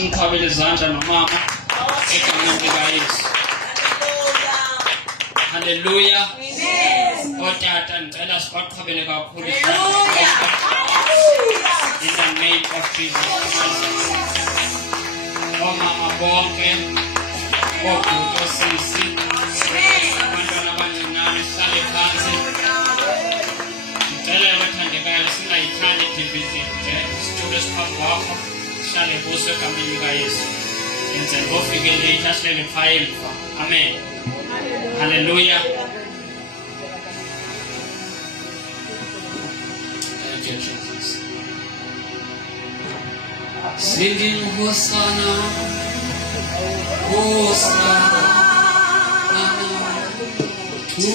Umqhabele izandla nomama egameni lika Yesu. Hallelujah. Otata ngicela siqhabele kakhulu izandla. In the name of Jesus. Omama bonke, obhuti osisi, abantwana abancinane sihlale phansi. Ngicela abathandekayo singayithandi division nje, isitulo esiphambi kwakho sihlale kuso egameni lika Yesu. Yenzeni ngofike late asilele phaya emva. Amen. Hallelujah. Thank you, Jesus. Singing Hosanna, Hosanna, to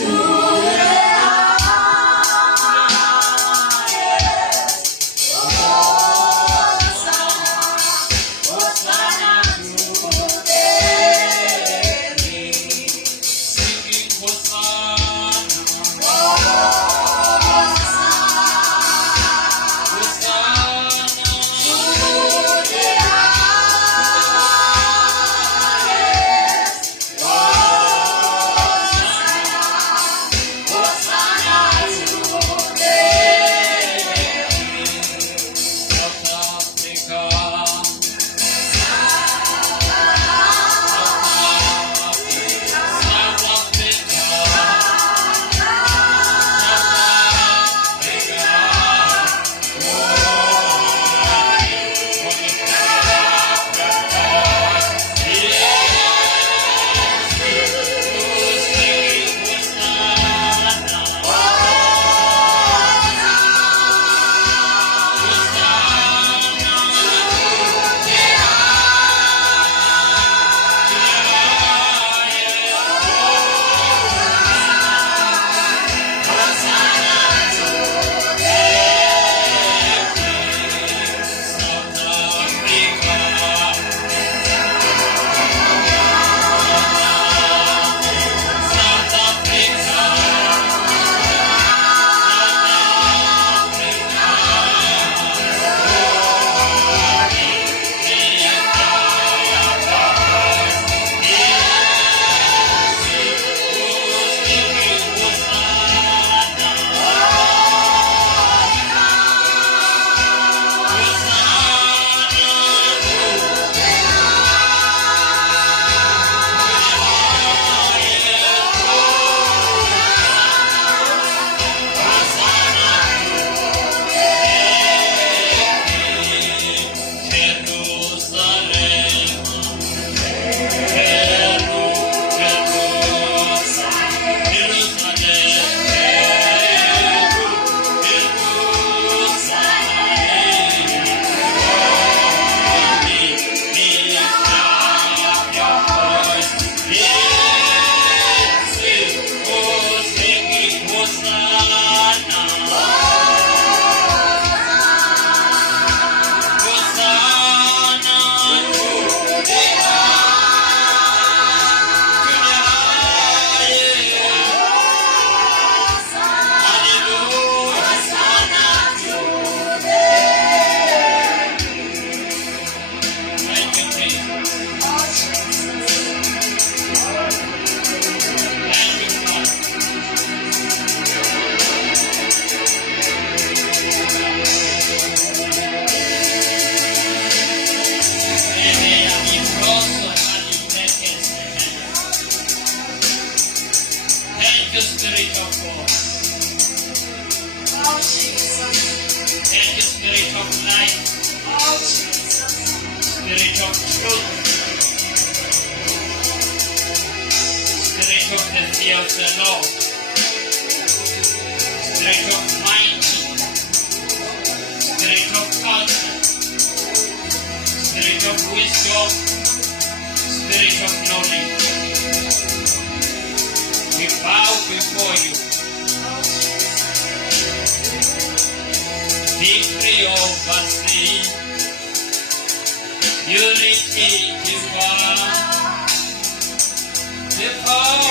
the power.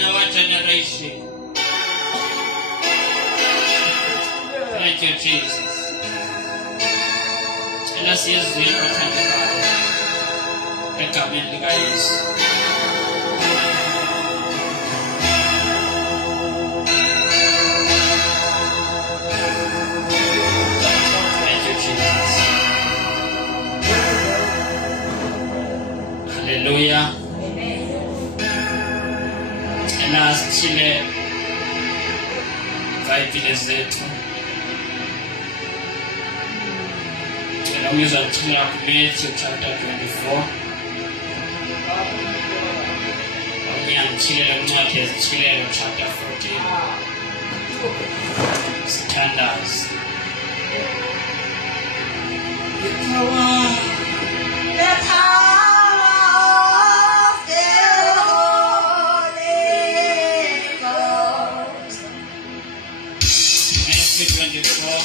in our generation. Thank you, Jesus. Tell us yes, we are not egameni likaYesu. Thank you, Jesus. Hallelujah. Last Chile Bible zethu Ngizwa ngithula Matthew chapter 24. Ngiyangithile incwadi yesithilelo chapter 14. Sithandaze. The power Matthew 24.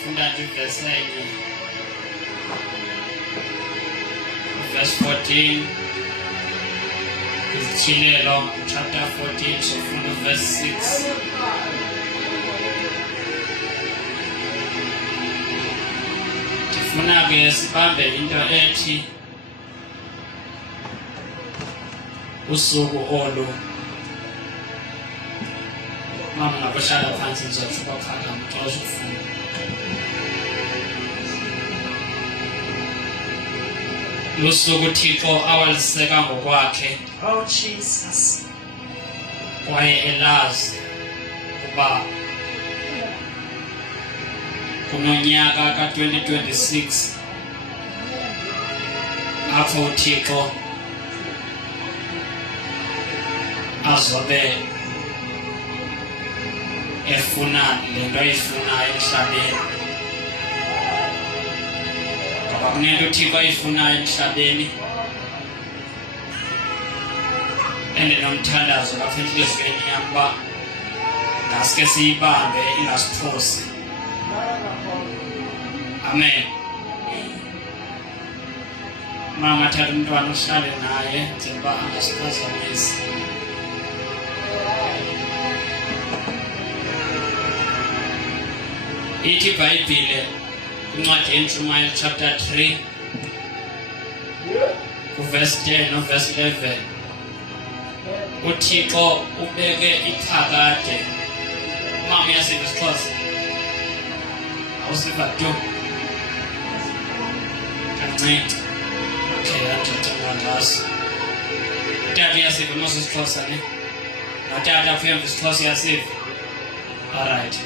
Funda verse 9. Verse 14. Isithilelo chapter 14 so funda verse 6. Tifuna ke sibambe into ethi usuku olo mama ngabahlala phansi ngizotshuka khona ngixoxa ukufunda. Lusuku uThixo awaliseka ngokwakhe. Oh Jesus. Kwaye elazi ukuba kunonyaka ka-2026 apho uThixo azobe efuna le nto ayifunayo emhlabeni. Ngoba kunento uThixo ayifunayo emhlabeni endinomthandazo lapha entliziyweni yam uba ngaske siyibambe ingasiphosi. Amen. Mama thatha umntwana uhlale naye njengoba angasiphazamisi. Ithi iBhayibhile incwadi yeNtshumayelo chapter 3 verse 10 no verse 11. uThixo ubeke iphakade. Mama uyasiva isiXhosa? Awusiva tu? Kancane. Okay, athatha ngaso. Tata uyasiva mose isiXhosa ne? Natata apho emva isiXhosa uyasiva? Alright.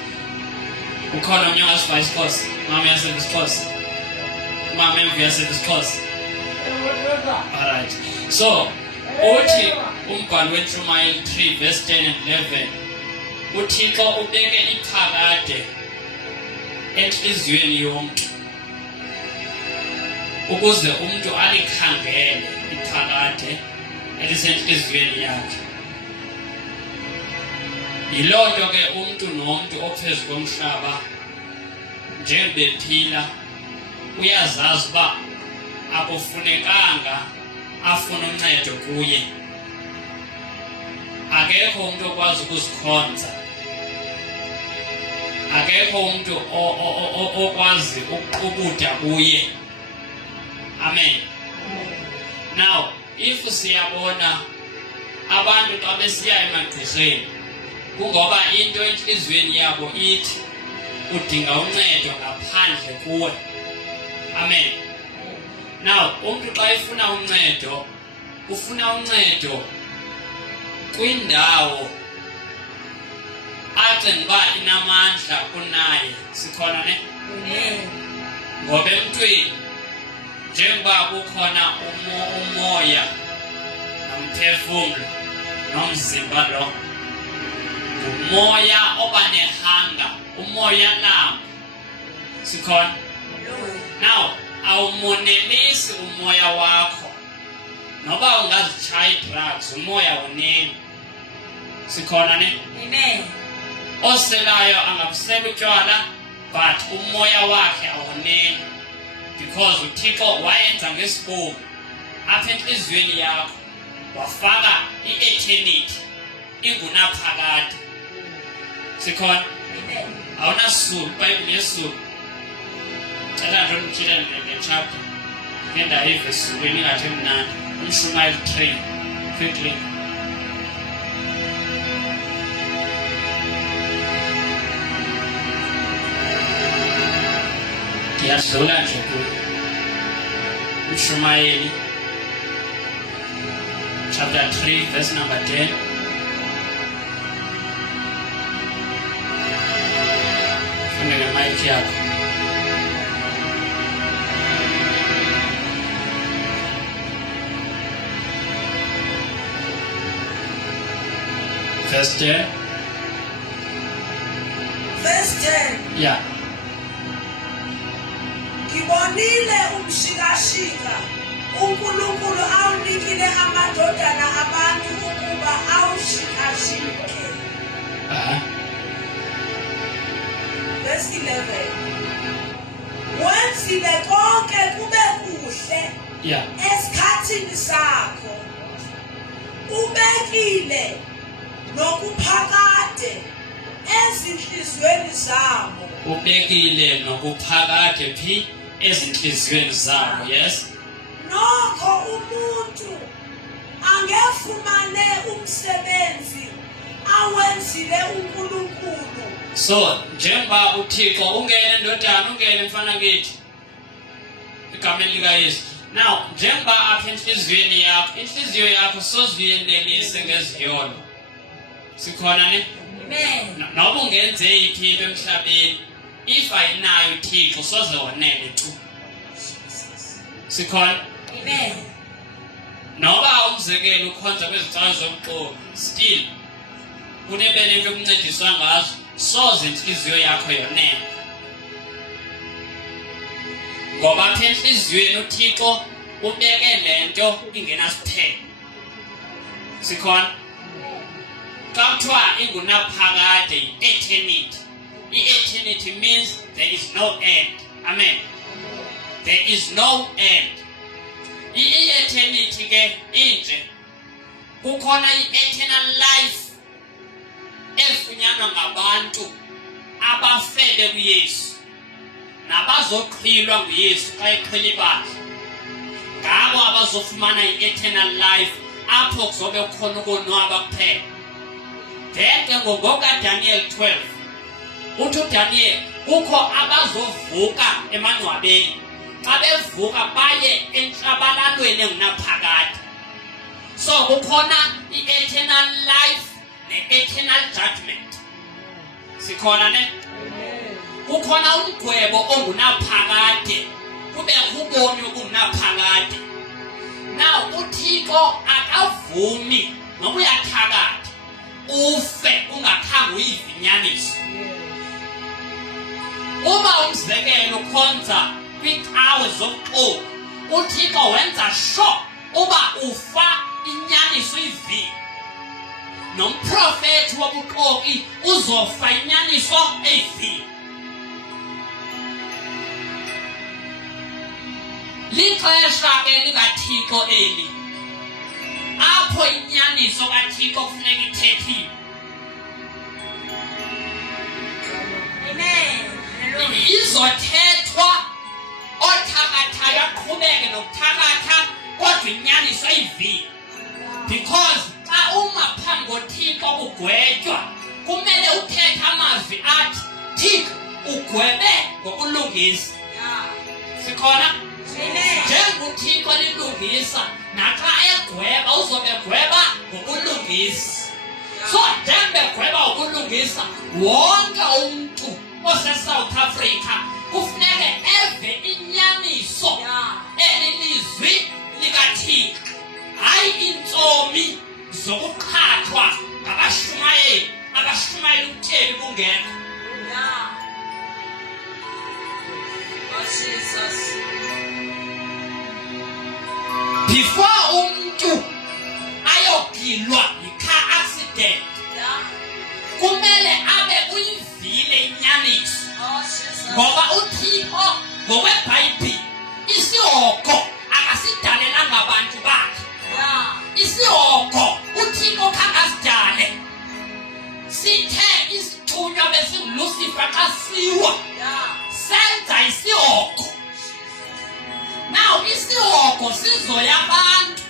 Ukhona omnye ongasiva isiXhosa? Mama uyasiva isiXhosa? Mama emva uyasiva isiXhosa? Alright. So, uthi umbhalo weNtshumayelo 3 verse 10 and 11 uThixo ubeke iphakade enhliziyweni yomntu ukuze umuntu alikhangele iphakade elisenhliziyweni yakhe. Yiloo nto ke umuntu nomuntu ophezu komhlaba njengobephila uyazazi uba akufunekanga afuna uncedo kuye. Akekho umuntu okwazi ukuzikhonza. Akekho umuntu okwazi ukuqubuda kuye. Amen. Now, if siyabona abantu xa besiya emagqirheni kungoba into enhliziyweni yabo ithi udinga uncedo ngaphandle kuwe. Amen. Now, umuntu xa efuna uncedo, ufuna uncedo kwindawo acinga uba inamandla kunaye. Sikhona ne? Amen. Ngoba emntwini njengoba kukhona umoya nomphefumlo nomzimba lo, umoya oba nehanga, umoya nawo. Sikhona? Now, awumonelisi umoya wakho noba ungazitshaya drugs, umoya uneni. Sikhona ne? Amen. Oselayo angabusela utywala but umoya wakhe awuneni because uThixo wayenza ngesibongo apha enhliziyweni yakho wafaka i-eternity ingunaphakade. Sikhona awunasizulu iBhayibheli yesizulu. Cela nje ngitshela le chapter ngenda evesizulweni ingathi mnandi. Umshumayeli 3 quickly. Ngiyadlula nje kuyo. Umshumayeli chapter 3 verse number 10. Funeka mic yakho. Verse 10. Verse 10. Yeah. Ngibonile umshikashika uNkulunkulu awunikile amadodana abantu ukuba awushikashike. Verse 11. Wenzile konke kube kuhle. Yeah. Esikhathini sakho. Ubekile nokuphakade ezinhlizweni zabo. Ubekile nokuphakade phi ezinhlizweni zabo. Yes. Nokho umuntu angefumane umsebenzi awenzile uNkulunkulu. So njengoba uThixo ungene ndodana ungene mfana kithi egameni lika Yesu. Now njengoba apha inhliziyo yakho soziyenelise ngeziyolo. Sikhona ne? Amen. Noma ungenze iphi into emhlabeni if ayinayo uThixo soze wonele tu. Sikhona? Amen. Noba umzekelo ukhonza kwezicawu zomqondo still kunebele into okuncediswa ngazo soze inhliziyo yakho yonele. Ngoba apha enhliziyweni uThixo ubeke lento ingenasithelo. Sikhona? Xa kuthiwa ingunaphakade i-eternity. I-eternity means there is no end. Amen. There is no end. I-eternity ke inje kukhona i-eternal life efunyanwa ngabantu abafele kuYesu nabazoqhilwa nguYesu xa eqhila ibandla. Ngabo abazofumana i-eternal life apho kuzobe kukhona ukonwaba kuphela. Then ke ngokaDaniel 12 uthi uDaniel kukho abazovuka emangcwabeni. Xa bevuka baye enhlabalalweni engunaphakade. So kukhona i-eternal life ne-eternal judgment. Sikhona ne? Kukhona umgwebo ongunaphakade kube uboni obungunaphakade. Now uThixo akavumi noma uyathakade ufe ungakhange uyivinyaniso. Uba umzekelo ukhonza kwicawe zomqondo uThixo wenza sure uba ufa inyaniso ivili. Nomprofethi wobuxoki uzofa inyaniso evili. Lixesha ke likaThixo eli apho inyaniso kaThixo kufuneka ithethile. Amen. Izothethwa othakathayo aqhubeke nokuthakatha kodwa inyaniso ayivili. Because xa uma phambi koThixo kugwetywa kumele uthethe amazwi athi Thixo ugwebe ngokulungisa. Sikhona? Njengoba uThixo lilungisa naxa egweba uzobe egweba ngokulungisa. So njengoba egweba ngokulungisa wonke umuntu ose-South Africa kufuneka eve inyaniso elilizwi likaThixo, hayi intsomi zokuqhathwa ngabashumayeli abashumayela ubutyebi bungekho. Before umuntu ayogilwa yi-car accident kumele abe uyivile inyaniso. Ngoba uThixo ngokweBhayibheli isihogo akasidalelanga abantu bakhe. Isihogo ifa xa siwa Yeah. senza isihoko. Now isihoko sizoya abantu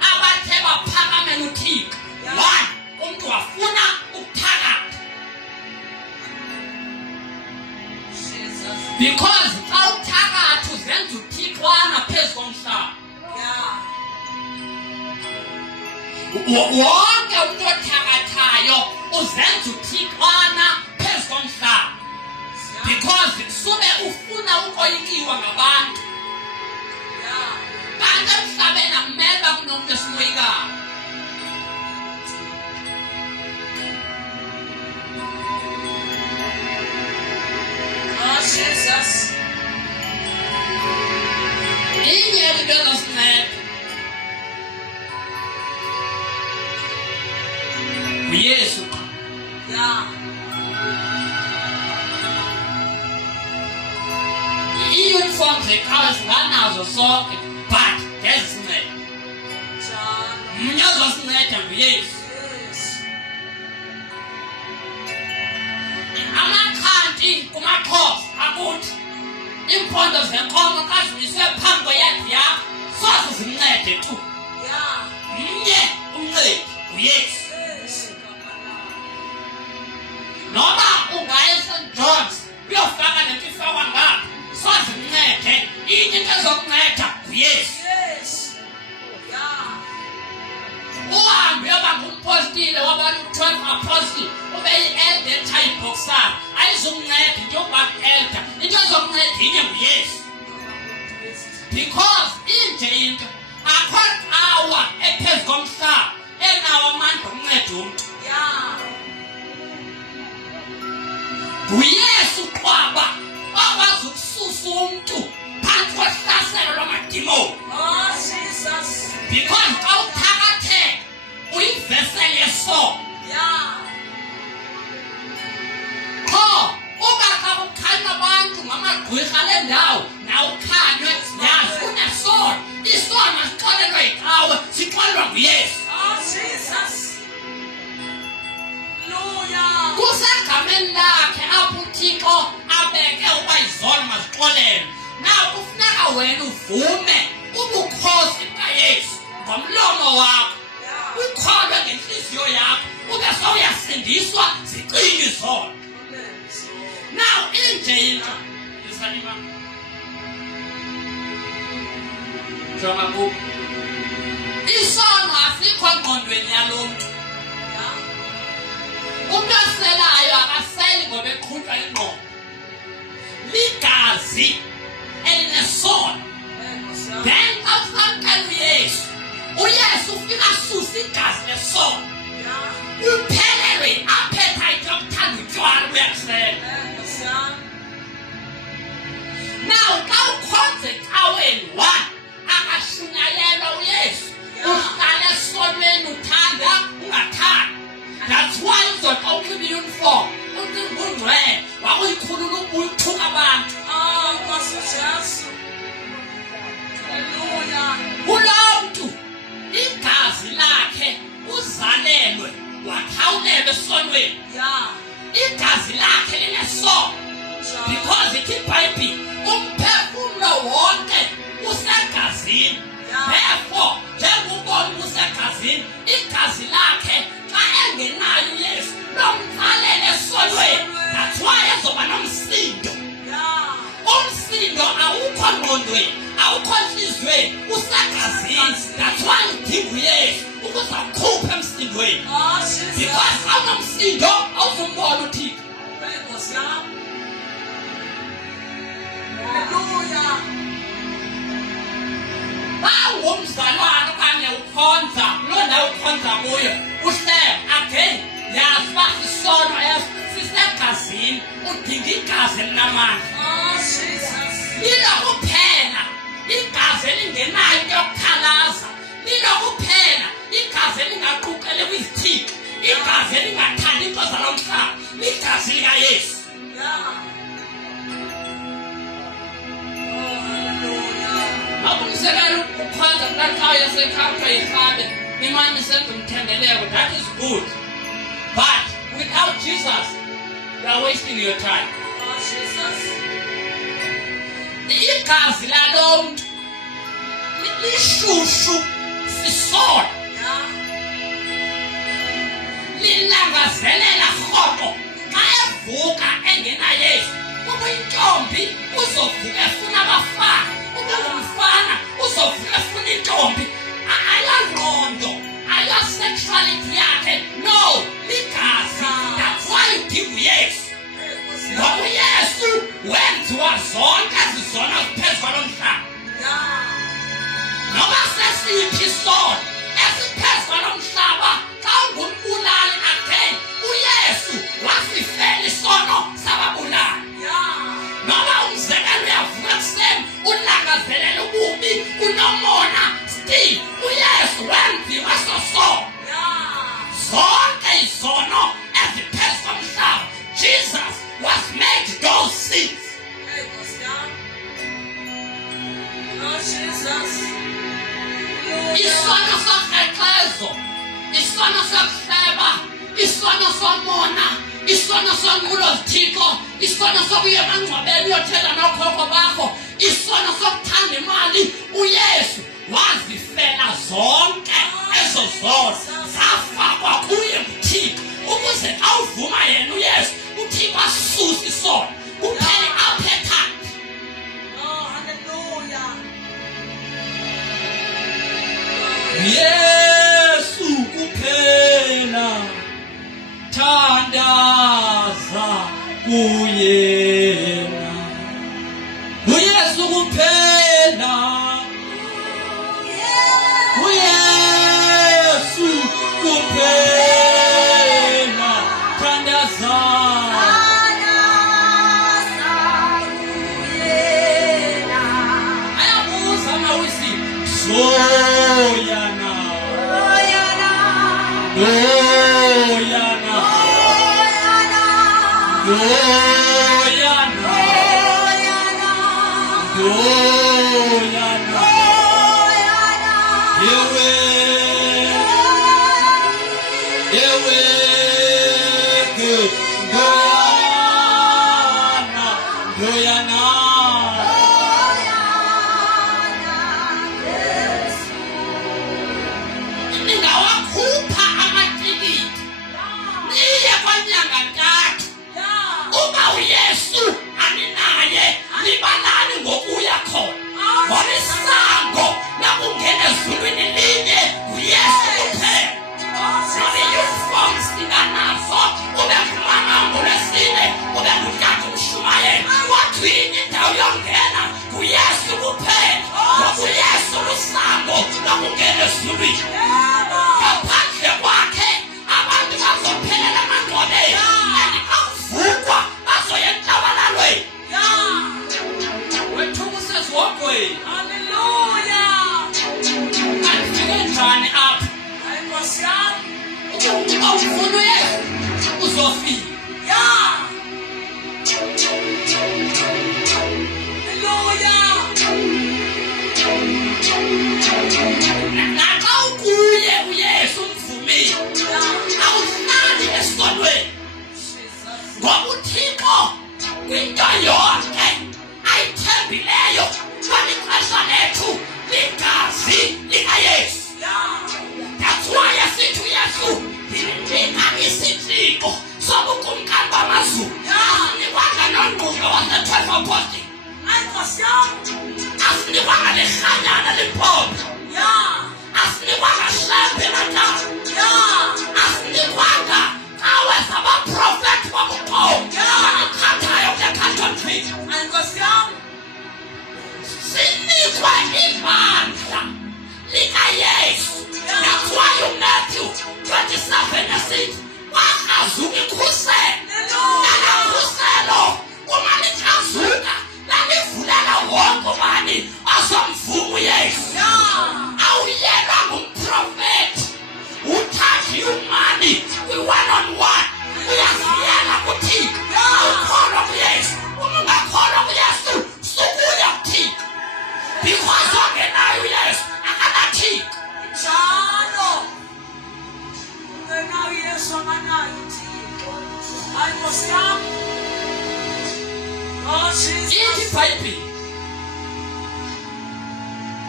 abathe baphakamela uThixo. One, umuntu wafuna ukuphakama. Jesus. Because xa uthakatha uzenza uThixwana phezu komhlaba. Yeah. Wonke umuntu othakathayo uzenza uThixwana phezu komhlaba. Because sube ufuna ukoyikiwa ngabantu. Yeah. Kanti emhlabeni akumele kunomuntu esimoyikayo. Oh, Jesus. Inye into ezosinceda uYesu. Yeah. I-uniform zecawa singanazo sonke but ngezisinceda. John. Mnye ozosinceda nguYesu. Yes. Amakhanti kumaXhosa akuthi iimpondo zenkomo xa ziwiswe phambi kweyadi yakho soze zimncede tu. Yeah. Mnye umncedi nguYesu. Yes. Noba ungaya eSt John's uyofaka nento ifakwa ngapha soze imncede. Inye into ezokunceda nguYesu. Yes. Yeah. Uhambe uyoba ngumpostile wabantu 12 apostles ube yi-elder etshayibhokisana ayizukunceda into yokuba elder. Into ezokunceda inye nguYesu. Because inje into akho cawa ephezu komhlaba enawo amandla okunceda umntu. Yeah. nguYesu qwaba akwazi ukususa umntu phantsi kohlaselo lwamadimoni. Oh, Jesus. Because xa uthakatheka uyiveseli yesono. Yeah. Qho uba xa kukhanya abantu ngamagqwirha lendawo nawe ukhanywe yazi unesono. Isono asixolelwa yicawe sixolelwa nguYesu. Oh, Jesus. Hallelujah. Kusegameni lakhe apho uThixo abeke uba izono mazixolelwe. Na kufuneka wena uvume ubukhosi bukaYesu ngomlomo wakho. Yeah. Ukholwe ngenhliziyo yakho ube sowuyasindiswa zicinge izono. Now inje into isalima jonga ku isono asikho engqondweni yalo muntu. Umuntu oselayo akaseli ngoba eqhutywa ingqondo. Ligazi elinesono. Then awusamkela uYesu. uYesu ufika asuse igazi lesono. Uphelelwe yi-appetite yokuthanda utywala uyakusela. Now xa ukhonza ecaweni one akashunyayelwa uYesu. Uhlala esonweni uthanda ungathanda. That's why uzothi awukhipha i-uniform ucinga ungcwele wakuyikhulula ubuyithuka abantu. Oh, Nkosi Jesu. Hallelujah. Kulo mntu igazi lakhe uzalelwe wakhawulelwa esonweni. Yeah. Igazi lakhe linesono. John. Because ithi iBhayibhile umphefumlo wonke usegazini. Yeah. Therefore njengobona usegazini igazi lakhe xa engenayo uYesu lomtsalele esonweni. That's why ezoba nomsindo. Yeah. Umsindo awukho ngqondweni awukho enhliziyweni usegazini. That's why udinga uYesu ukuze akhuphe emsindweni. Oh, Jesus. Because awunomsindo awuzumbona uThixo. Nkosi yami. Hallelujah. Ungumzalwane okanye ukhonza kuloo ndawo ukhonza kuyo uhlele again yazi uba isono sisegazini udinga igazi elinamandla. Oh, Jesus. Lilokuphela igazi elingenayo into yokukhalaza. Lilokuphela igazi elingaquqele kwizithixo. Igazi elingathandi into zalo mhlaba. Ligazi likaYesu. Yeah. Oh, hallelujah. Akumsekela ukukhonza kulaqhawe yasekhapha irhabe imane senza umthendeleko. That is good. But without Jesus, You are wasting your time. Oh, Jesus. Igazi lalo muntu lishushu sisona. Yeah. Lilangazelela rhoqo xa evuka engena Yesu. Kuba intombi uzovuka efuna abafana. Kuba ngumfana uzovuka efuna intombi. Ayangqondo, ayasexuality yakhe. No, ligazi. That's why you give Yesu. Ngoba uYesu wenziwa zonke ezizona phezu kwalo mhlaba. Yeah. Noba sesiphi isono esiphezu kwalo mhlaba xa ungumbulali again, uYesu wasifela isono sababulali. Yeah. Noba umzekelo uyavuka ekuseni ulangazelela ububi unomona, still uYesu wenziwa sosono. Yeah. Zonke izono eziphezu komhlaba, Jesus was made those sins. Hey, Pastor. Oh, Jesus. Isono sokreqezo, isono sokuhleba, isono somona, isono sonqulozithixo, isono sokuya emangcwabeni uyothetha nookhokho bakho, isono sokuthanda imali. UYesu wazifela zonke ezo zono, zafakwa kuye nguThixo ukuze xa uvuma yena uYesu uThixo asuse isono kuphele apha ekhaya. Oh, hallelujah. Yesu kuphela thandaza kuyena. uYesu kuphela. uYesu kuphela thandaza. Ayabuza amawisi Zoyana, Zoyana, Zoyana, Zoyana, Yewe, Yewe, Zoyana, Zoyana. Ningawakhupha amatikiti niye kwanyanga ntathu. Uba uYesu aninaye libalani ngokuya khona. Ngoba isango lakungena ezulwini linye nguYesu kuphela. Noba i-uniform singanazo, ube ngumama ngolwesine, ube ngutata uMshumayeli, kodwa inye indawo yongena nguYesu kuphela. Ngoba uYesu lusango lakungena ezulwini. Ngaphandle kwakhe abantu bazophelela amangcwabeni, and akuvukwa bazoya entlabalalweni. Wethuka usezihogweni. Hallelujah. Andifike njani apha? Hey, Pastor. Ufuna uYesu uzofika. Yeah. Hallelujah. Naxa ukuye uYesu umvumile, Yeah. awuhlali esonweni. Jesus. Ngoba uThixo kwinto yonke ayithembileyo kwalixesha lethu ligazi likaYesu. Yeah. That's why asithi uYesu ndinika isitshixo sobukumkani bamazulu. Asinikwanga nongqunga wase-12 Apostles. Hey, Pastor. Asinikwanga lirhanyana limpompo. Yeah. Asinikwanga shembe natata. Yeah. Asinikwanga cawe zabaprofethi bokuqonda. Abalikhathayo kule country. Hey, Pastor. Sinikwa ibandla likaYesu. That's why uMatthew 27 esithi wakrazuka ikhuselo. Nalakhuselo uma likrazuka lalivulela wonke ubani azomvuma uYesu. Awuyelwa ngumprofethi, uthathi umani kwi-one-on-one, uyaziyela kuThixo. Awukholwa kuYesu. Uma ungakholwa kuYesu sukuya kuThixo, because ongenayo uYesu akanaThixo. Njalo. Ungenayo uYesu anganayo uThixo. Hayi Nkosi yami. Oh Jesus. Ithi iBhayibheli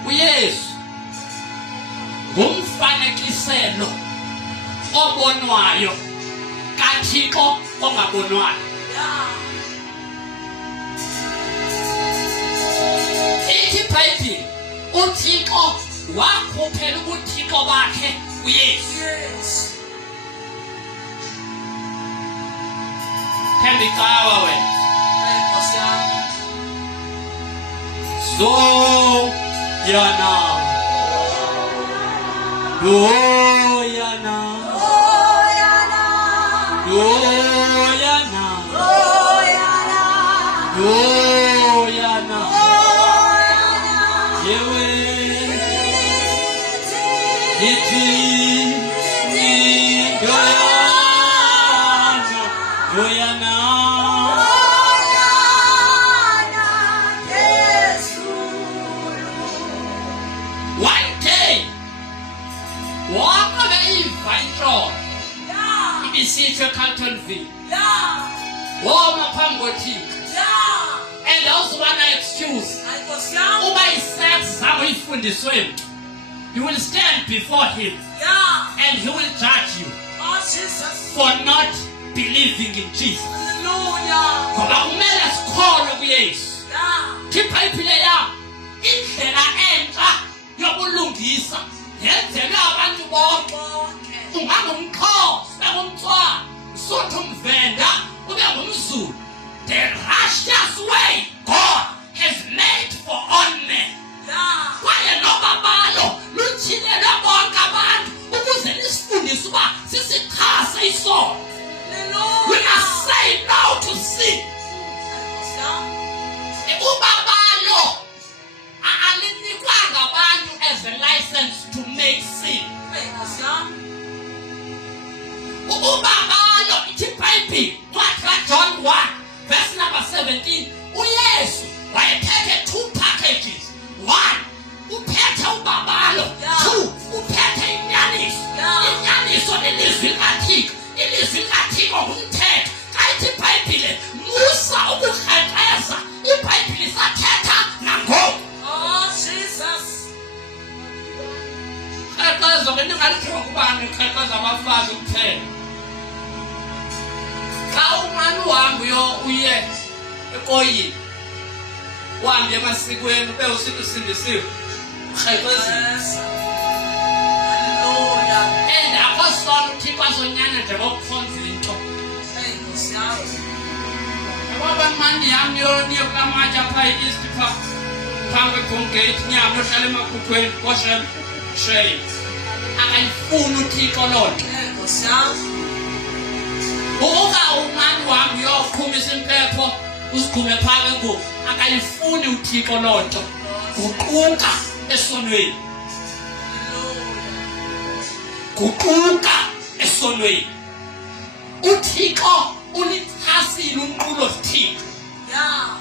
uYesu ngumfanekiselo obonwayo kaThixo ongabonwayo. Yeah. Ithi iBhayibheli uThixo wakhuphela ubuthixo bakhe uYesu. Yes. Themba icawa wena. Hayi Nkosi yami. So yana do yana Oh yana. do yana Oh yana. do yana Oh yana. yewe iti ni do yana one day walk on the Vine ibisitsho Carltonville woma phambi koThixo and those one excuse uba isex zabo ifundiswe you will stand before him and he will judge you for not believing in Jesus. Ngoba kumele sikholwe kuYesu. iBhayibheli ya indlela entsha yokulungisa yenzelwe abantu bonke. UngangumXhosa, ungumTswana, uSuthu, umVenda, ube ngumZulu. The righteous way God has made for all men. Kwaye nobabalo luthilelwe bonke abantu ukuze lisifundise uba sisichase isono. We must say no to sin. Ubabalo alinikwanga abantu as a license to make sin. Ubabalo ithi iBhayibheli ncwadi kaJohn 1 verse number 17 uYesu wayephethe two packages. One, uphethe ubabalo. Two, uphethe inyaniso. Inyaniso lilizwi likaThixo. Ilizwi likaThixo ngumthetho. Xa ithi iBhayibheli musa ukukrexeza, iBhayibheli sathetha nangoku. Krexeza ke ndingalithiwa kubani krexeza abafazi kuphela. Xa umane uhambe uye ekoyini uhambe emasikweni ube usithi usindisiwe krexezile. And akho sono uThixo azonyanya nje ngokukhonza into. Ngoba manje yami niyo kulamatha pha east pha phambi kwegate nyama ohlala emakhukhweni kosha shay. Akayifuni uThixo lonke. Uka umani wami uyoqhumisa impepho usigqume phaka kubo. Akayifuni uThixo lonke. Uquka esonweni. Kuquka esonweni. uThixo ulithasile unqulo uThixo.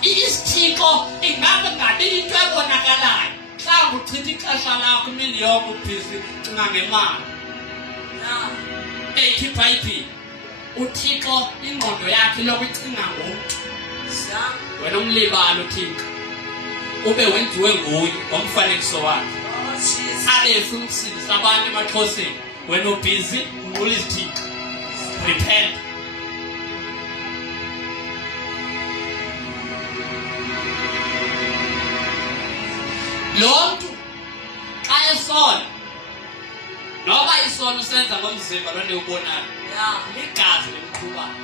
Isithixo ingabe ngabe into ebonakalayo. Mhlawumbe uchitha ixesha lakho imini yonke ubhizi cinga ngemali. Ethi iBhayibheli uThixo ingqondo yakhe lokucinga ngomntu. Wena umlibalo uThixo ube wenziwe nguye ngomfanekiso wakhe. Abefuna ukusindisa abantu emaXhoseni. Wena ubhizi unqula izithixo. Repent. Lo mntu xa esola noba isono senza ngomzimba loo nto ubonayo ligazi limqhubayo.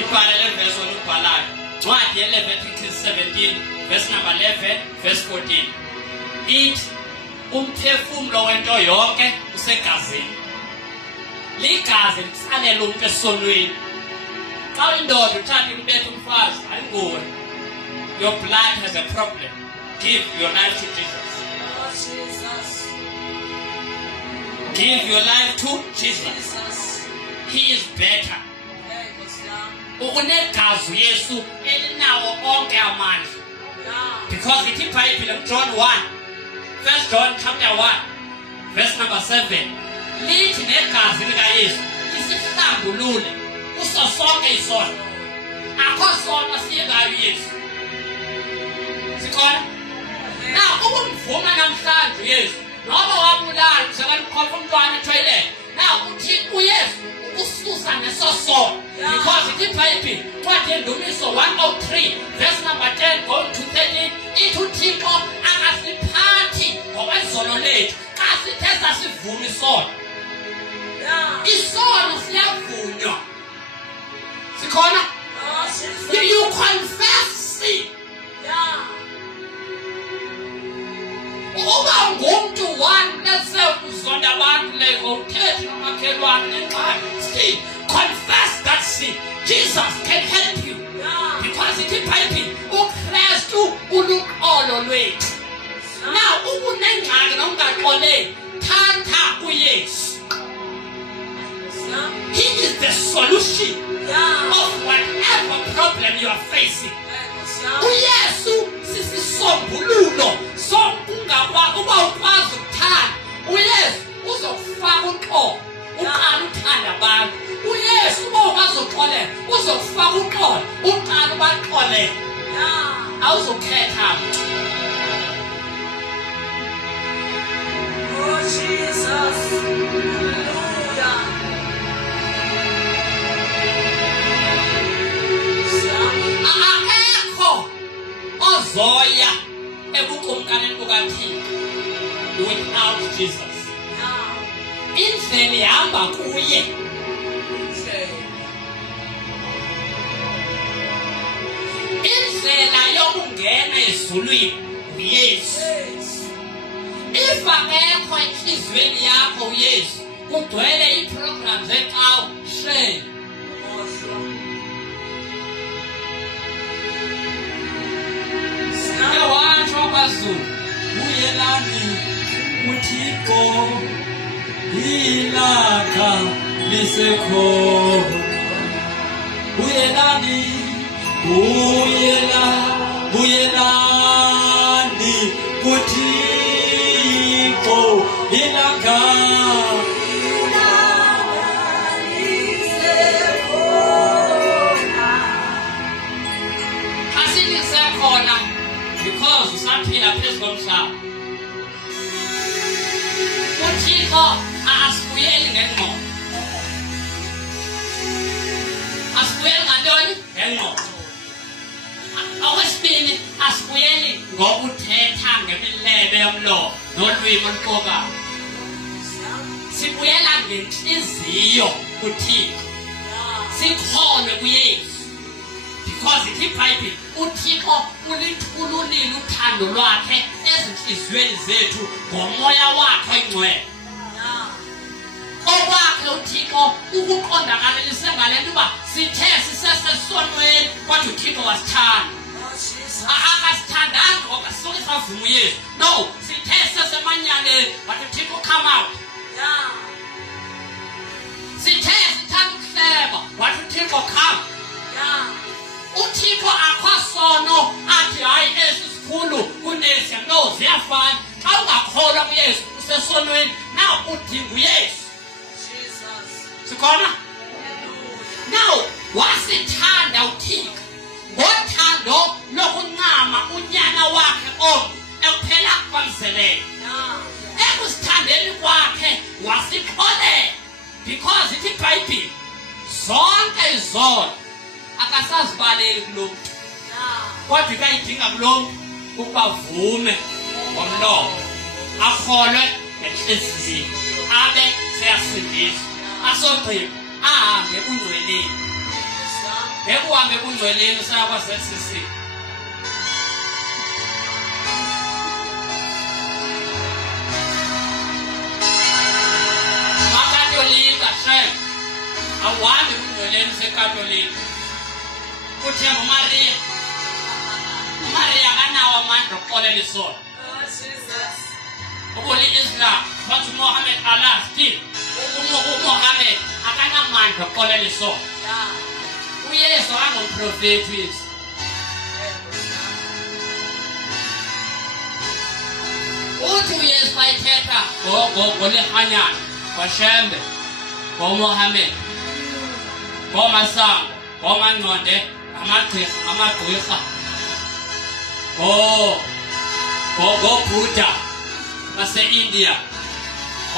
Ibhale le verse olubhalayo ncwadi yeLeviticus 17 verse number 11 verse 14 ithi umphefumlo wento yonke usegazini. Ligazi litsalela umntu esonweni. Xa uyindoda uthanda ukubetha umfazi ayinguwe. Your blood has a problem. Give your life to Jesus. Give your life to Jesus. He is better. Ukunegazi Yesu elinawo onke amandla. Because ithi iBhayibheli John 1 1 John chapter 1 verse number 7 lithi negazi likaYesu isihlambulule uso sonke isono. Akho sono siyengayo Yesu. Sikhona? Now ukumvuma namhlanje Yesu. Noma wabulala usekamkhopha umntwana etoilet. Now uthi uYesu ukususa neso sono. Because it Bible kwathi Ndumiso 103 verse number 10 going to 13 ithi uThixo akasiphathi ngokwezono lethu xa sithe sasivuma isono. Isono siyavunywa. Sikhona? You confess it. Uba ngumuntu one bese uzonda abantu leko uthethe nomakhelwane nexhala. Still confess that sin. Jesus can help you. Because it is Bible uKristu uluqolo lwethu. Now ukunengxaki nongaxoleki thatha uYesu. He is the solution of whatever problem you are facing. uYesu sisisombululo sokungakwazi uba ukwazi ukuthanda. uYesu uzokufaka uxolo uqala uthanda abantu. uYesu uba ukwazi uxolela uzokufaka uxolo uqala ubaxolele. Awuzokhetha. Oh Jesus. Hallelujah. Akekho ozoya ebukumkaneni bukaThixo without Jesus. Indlela ihamba kuye. Indlela yokungena ezulwini uYesu. If akekho enhliziyweni yakho uYesu kugcwele iprogram zecawa shame. Yawatsho kwaZulu uyelani uThixo ilakha lisekho. Uyelani uThixo ilakha. Because usaphila phezu komhlaba. uThixo asibuyeli ngengqondo. Asibuyeli ngantoni? Ngengqondo. Okwesibini asibuyeli ngokuthetha ngemilebe yomlomo nolwimi oluqokayo. Sibuyela ngenhliziyo kuThixo. Sikholwe kuYesu. Because it is Bible uThixo ulithululile uthando lwakhe ezinhliziyweni zethu ngomoya wakhe oyingcwele. Okwakhe uThixo ukuqondakalisa ngalento uba sithe sisesesonweni kwathi uThixo wasithanda. Akasithandanga ngoba sonke savuma uYesu. No, sithe sesemanyaleni wathi uThixo come out. Sithe sithanda ukuhleba wathi uThixo come. uThixo akwasono athi hayi esisikhulu kunesi. No, ziyafana. Xa ungakholwa kuYesu usesonweni now udinga uYesu. Sikhona? Now wasithanda uThixo ngothando lokuncama unyana wakhe omnye ekuphela kwamzelela. Ekusithandeni kwakhe wasixolela. Because it is Bible zonke izono akasazibaleli kulo muntu. Kodwa ikayidinga kulo muntu ukuba vume ngomlomo akholwe ngenhliziyo abe seyasindiswa. Asogqiba ahambe ungcweleni. Ekuhambe ungcweleni sayakwaZCC. Makatolika shem awahambe ungcweleni sekatolika. Uthemba uMaria. uMaria akanawo amandla okuxolela isono. Ubuli Islam bathi uMuhammad Allah still uMuhammad akanamandla okuxolela isono. uYesu angumprofeti wethu. Uthi uYesu bayithetha ngolehanyana kwaShembe ngoMuhammad ngoMasango omangqonde amagqirha Buddha base-India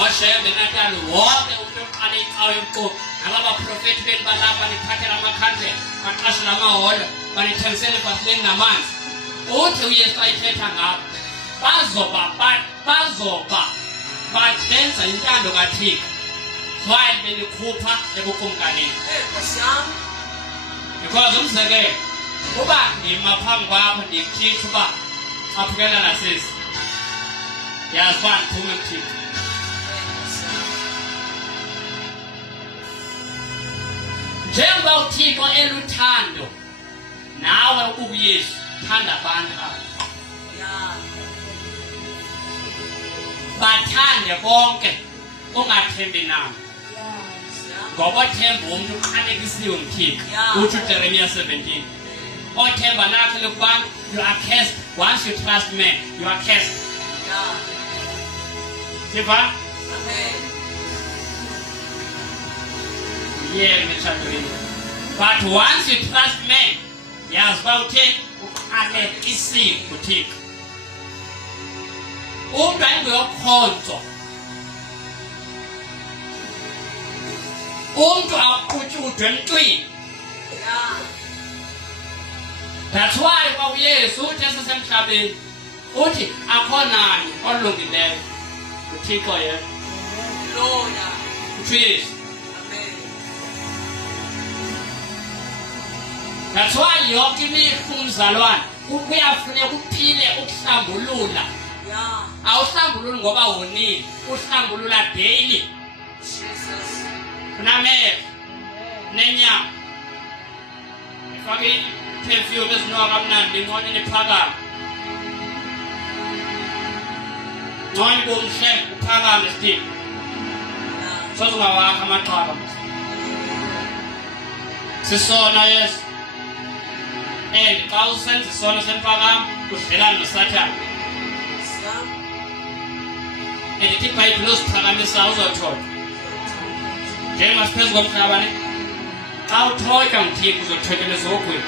oshebe natali wonke umuntu oqala icawa yomqobo nabaprofethi bethu balapha niphathela amakhandlela baqashela amahholo banithengisele ibhasileni namanzi uthi uyesu ayithetha ngabo bazoba benza intando kaThixo while benikhupha ebukumkanini because umzekelo uba ndima phambi kwakho ndikuthitha uba aphukela nasisi yazi uba ndiphume kuThixo njengoba uThixo eluthando nawe ubuyesu thanda abantu aba bathande bonke ungathembi nabo ngoba othemba umuntu uqalekisiwe nguThixo uthi uJeremiya 17 othemba nakho lokubana you are cursed once you trust man you are cursed Siva amen but once you trust man yazi uba utheni uqalekisiwe nguThixo umuntu ayingoyokhonzwa umuntu aqutshudwe emntwini that's why uyesu uthi esesemhlabeni uthi akhonani olungileyo uThixo yena lona uthi Yesu that's why yonke imihla umzalwane kuyafuneka uphile ukuhlambulula awuhlambululi ngoba wonile uhlambulula daily Jesus namehlo nenyama ifake perfume ezinwa kamnandi ngone nephakama ngone bomhle uphakama stick sozungawakha amaqhaba sisona yes xa usenza isona sempakama udlelana noSathane ndithi iBhayibhile uziphakamisa uzothola njengoba siphezu komhlaba ne xa uthotywa nguThixo uzothotyelwa ezogwini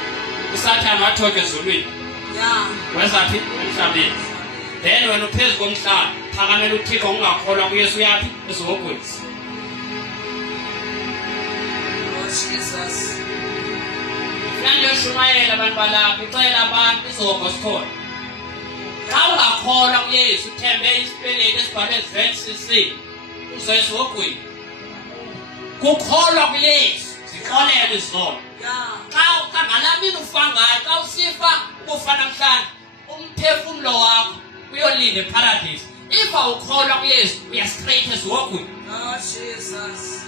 uSathane wathotywa ezulwini wezaphi emhlabeni then wena uphezu komhlaba phakamela uThixo ungakholwa kuyesu yaphi ezogwini Jesus Nandiyoshumayela abantu balapha icela abantu izogo sikhona xa ungakholwa kuyesu uthembe isipeleti esibhalwe ZCC uzesogwini kukholwa kuyesu zixolelwe izono xa ngalamini ufa ngayo xa usifa ufa namhlanje umphefumulo wakho uyolinda eparadise if awukholwa kuyesu uya straight ezogwini Jesus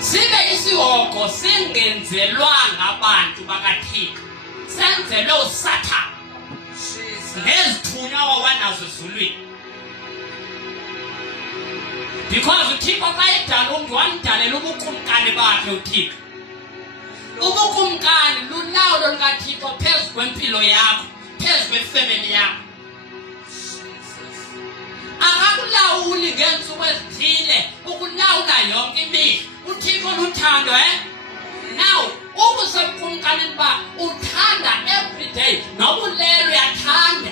sibe isihogo singenzelwanga abantu bakaThixo senzelwe uSathane nezithunywa wabanazo ezulwini because uThixo xa edala umuntu wamdalela ubukumkani bakhe uThixo ubukumkani lulawulo lukaThixo phezu kwempilo yakho phezu kwefamily yakho akakulawuli ngeentsuku ezithile ukulawula yonke imihla uThixo luthando now ubusemkumkanini ba uthanda every day noba ulele uyathanda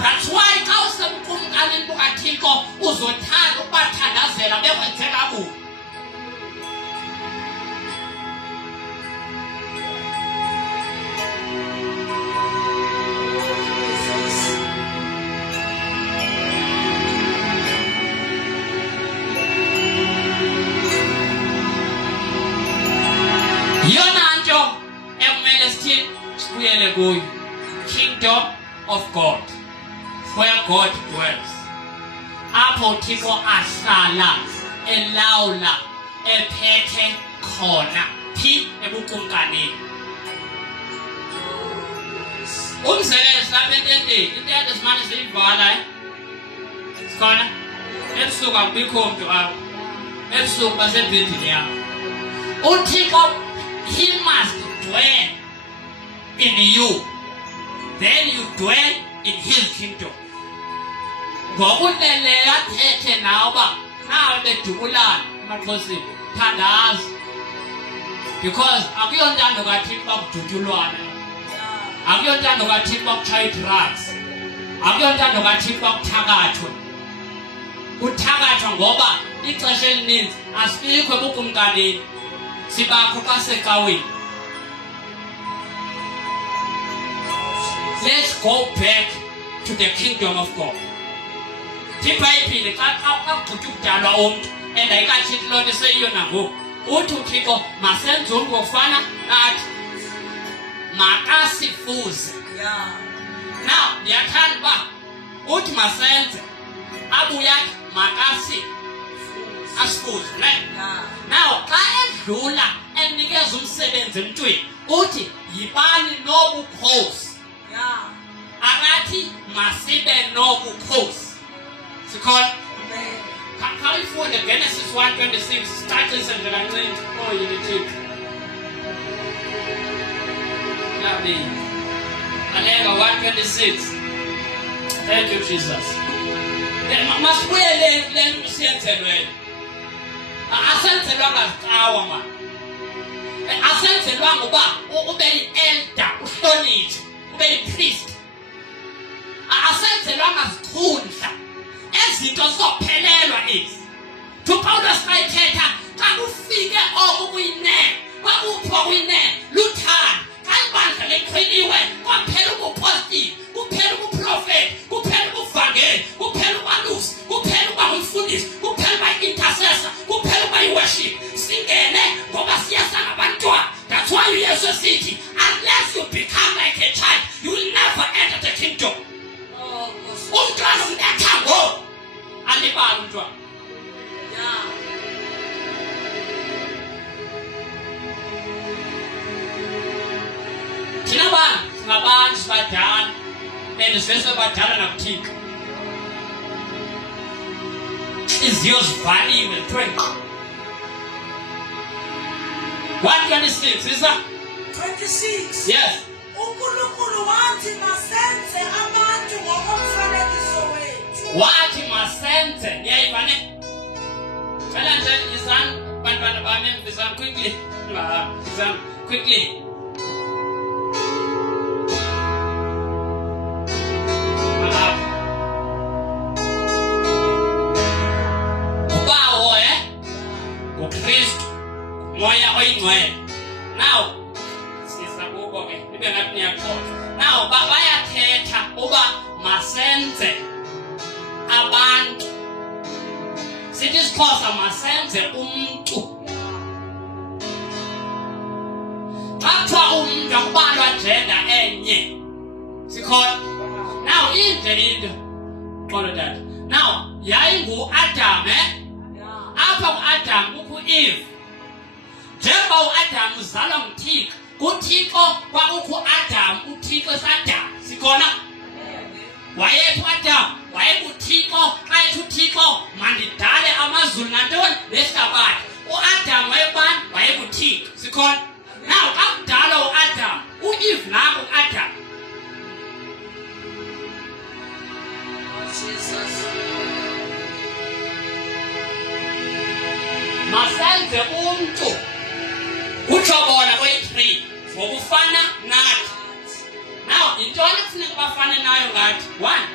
that's why xa usemkumkanini bukaThixo uzothanda ukubathandazela bekwenze kakubi Kingdom of God, where God dwells. Apho uThixo ahlala elawula ephethe khona phi ebukumkanini. Umzekelo mhlawumbe intente simane siyivala sikhona ebusuku akubikho mntu apho ebusuku basebhedini yakho uThixo he must dwell in you, then you dwell in his kingdom. Ngokudleleyo athethe nawe uba nawe bedubulana amaXhoseni thandaza. Because akuyontando kaThixo bakudutulwana. Akuyontando kaThixo bakuchaya drugs. Akuyontando kaThixo bakuthakathwe. Kuthakathwa ngoba ixesha elininzi asibikho ebukumkaneni. Sibakho xa sekaweni. Let's go back to the kingdom of God. IBhayibhile xa kugqitywa ukudalwa umntu and ayikatshithi loo nto seyiyo nangoku. Uthi uThixo masenze umntu ngokufana nathi. Makasifuze. Now ndiyathanda uba uthi masenze abuya asifuze ne? Now xa edlula enikeza umsebenzi emntwini uthi yibani nobukhosi. Akathi masibe nobukhosi. Sikhona? Khawuyifunde Genesis 1:26 sicacisele kancinci oyiniThixo. Nabi Aleka 1:26. Thank you Jesus. Masibuyele le siyenzelwe. Asenzelwanga zicawa man. Asenzelwanga uba ube yi-elder, uhlonitshwe, ube yi-priest. Asenzelwanga zikhundla. Ezinto zophelelwa ezi. TuPaulus ayithetha xa kufike oku kuyinene, kwakupho kuyinene, luthando. Xa ibandla liqheliwe, kwaphela ubupostile, kuphela ubuprofeti, kuphela ubuvangeli, kuphela ukwalusi, kuphela uba ngumfundisi, kuphela uba yi-intercessor, kuphela uba yi-worship. Singene ngoba siyasanga abantwana. That's why uYesu esithi, unless you become like a child, you will never enter the kingdom. Umntwana umnethango alibala umntwana. Thina bantu singabantu sibadala and sivese badala nakuThixo. Inhliziyo zivaliwe kuthiwa 1:26 is that? 26. Yes. uNkulunkulu wathi masenze abantu ngokomfanekiso wethu. Wathi masenze niyayivane. Cela nje izani bantwana bami mfizana quickly. Mfizana quickly. Ubawo uKristu moya oyingcwele. Now sisakubo ke nibe ngathi niyaxoxa. Now bayathetha uba masenze abantu. Sithi isiXhosa masenze umuntu. Xa kuthiwa umuntu akubalwa gender enye. Sikhona. Now into xolo dad. Now yayingu-Adam apha ku-Adam kukho Eve. Njengoba u-Adam uzalwa nguThixo, kuThixo kwakukho u-Adam, uThixo esadala. Sikhona? Wayethu u-Adam, wayenguThixo, xa ethi uThixo mandidale amazulu nantoni nehlabathi. U-Adam wayebani? WayenguThixo. Sikhona? Now xa kudala u-Adam, u-Eve nako u-Adam. Masenze umuntu utsho bona kweyi-3 ngokufana nathi. Now yintoni ekufuneka bafane nayo ngathi? 1,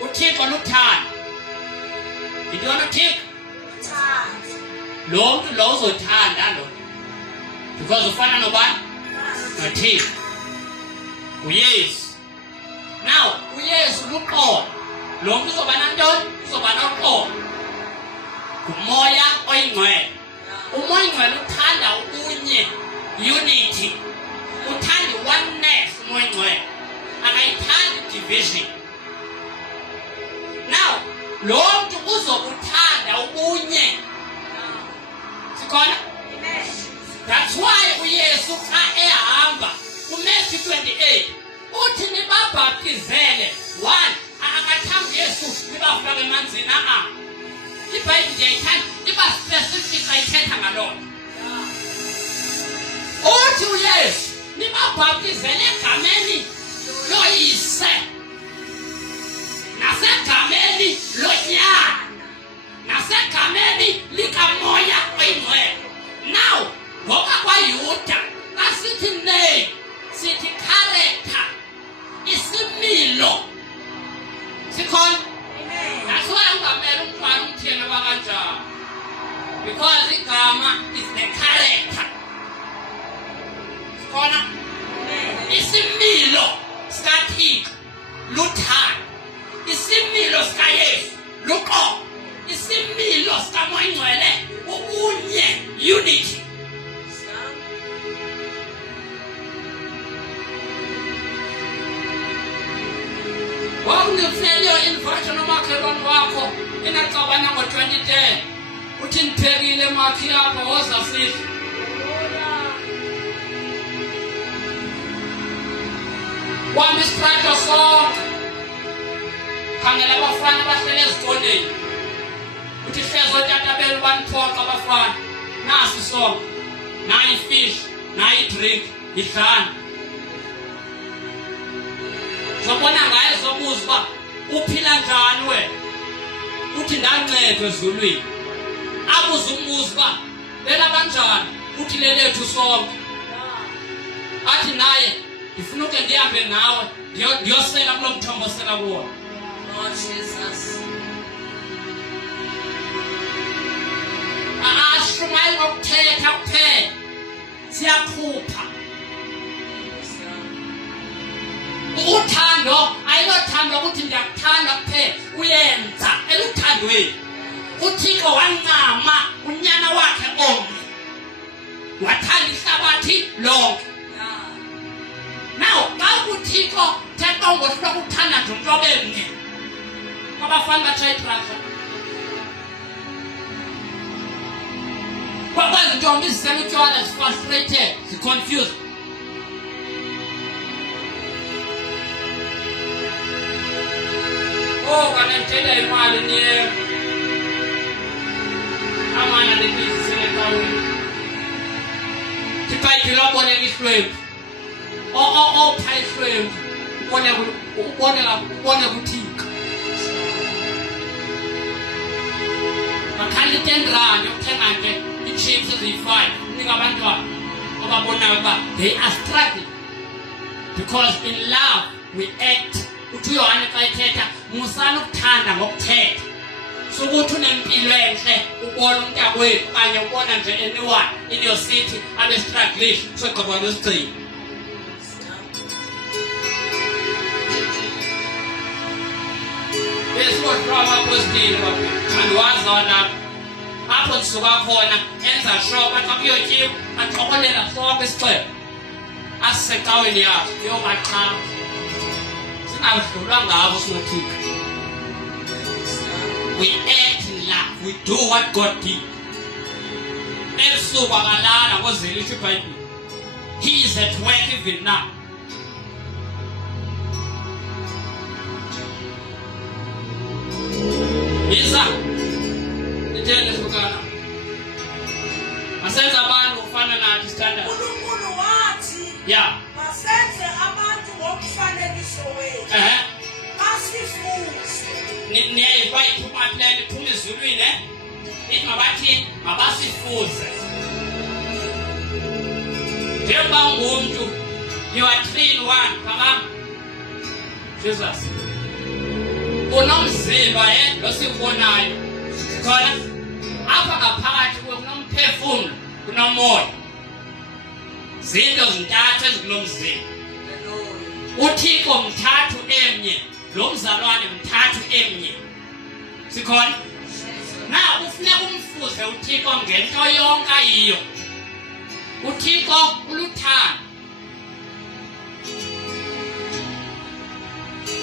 uThixo luthando. Yintoni uThixo? Lo mntu lo uzothanda lo, because ufana nobani? NoThixo. uYesu. Now uYesu luqolo. Lo mntu uzoba nantoni? Uzoba noqolo. Umoya oyingcwele. Umoya oyingcwele uthanda ubunye, unity. Uthanda oneness umoya oyingcwele. Akayithandi division. Now lo mntu uzokuthanda ubunye. Sikhona? That's why uYesu xa ehamba kuMatthew 28 uthi nibabhaptizele. 1, akathanga uYesu nibafake emanzini. iBhayibhile yayithanda iba specific ayithetha ngaloo nto. Uthi uYesu nibabhaptizele egameni loYise nasegameni loNyana nasegameni igumbi likamoya oyingcwele. Now ngoba kwaYuda asithi name, sithi character, isimilo. Sikhona? That's why ungamele umntwana umthini wakanjani. Because igama is the character. Sikhona? Isimilo sikaThixo luthando. Isimilo sikaYesu luqobo. Isimilo sikaMoya Ngcwele ubunye, unity. Wawungifele invite nomakhelwane wakho enacabana ngo-2010 uthi niphekile makhi yapha woza sidla. Wami isitrato sonke khangela abafana abahlele ezikondeni uthi hlezo tata belu baniphoqa abafana nasi sonke nayi ifish nayi idrink idlana. Zobona ngaye zobuza uba uphila njani wena uthi ndancedwe ezulwini. Abuza umbuzo uba lela banjani uthi lelethu sonke. Athi naye ndifuna uke ndihambe nawe ndiyosela kulo mthombo osela kuwo. Lord Jesus. Ashumayeli ngokuthetha kuphela siyakhupha. Uthando ayilothando ukuthi ndiyakuthanda kuphela uyenza eluthandweni. uThixo wancama unyana wakhe omnye wathanda ihlabathi lonke. Now xa uThixo thetha ngosifuna ukuthanda nje umuntu obemnye abafana batshayitransa kwakwazi intombi zisela utywala zifrustrated ziconfused. Oh, kanentela imali niye amana lekuyisele kawini tipayiphi loboleka ihlwempu opha ihlwempu ubone kuThixo bakhanda i-10 yokuthenga nje i-chips eziyi-5 unika abantwana obabonayo ukuba they are struggling because in love we act. Uthi uYohane xa ethetha musani ukuthanda ngokuthetha sokuthi unempilo enhle ubona umntakwethu okanye ubona nje anyone in your city abe-struggling sogqiba lwesigcino. Besikodwa apostile andiwazi wona apho ndisuka khona enza sure xa kuyotyiwa aqokolela sonke isixeko asisecaweni yakhe yomaqhama singahlulwa ngabo sinoThixo. We act in love, we do what God did. Elisuku akalala ngozela ithi iBhayibhile he is at work even now. Isa ithele sukana masenza abantu ufana nathi standard. uNkulunkulu wathi Yeah. masenze abantu ngomfanekiso wethu basifuze. Niyayiva iphuma plan iphuma ezulwini ithi mabathi mabasifuze. Njengoba ungumuntu you are 3 in 1 phambi Jesus. Unomzimba losibonayo khona apha ngaphakathi kunomphefumulo kunomoya zinto zintathu ezikulomzimba. uThixo mthathu emnye lo mzalwane mthathu emnye sikhona na kufuneka umfuze uThixo ngento yonke ayiyo. uThixo uluthando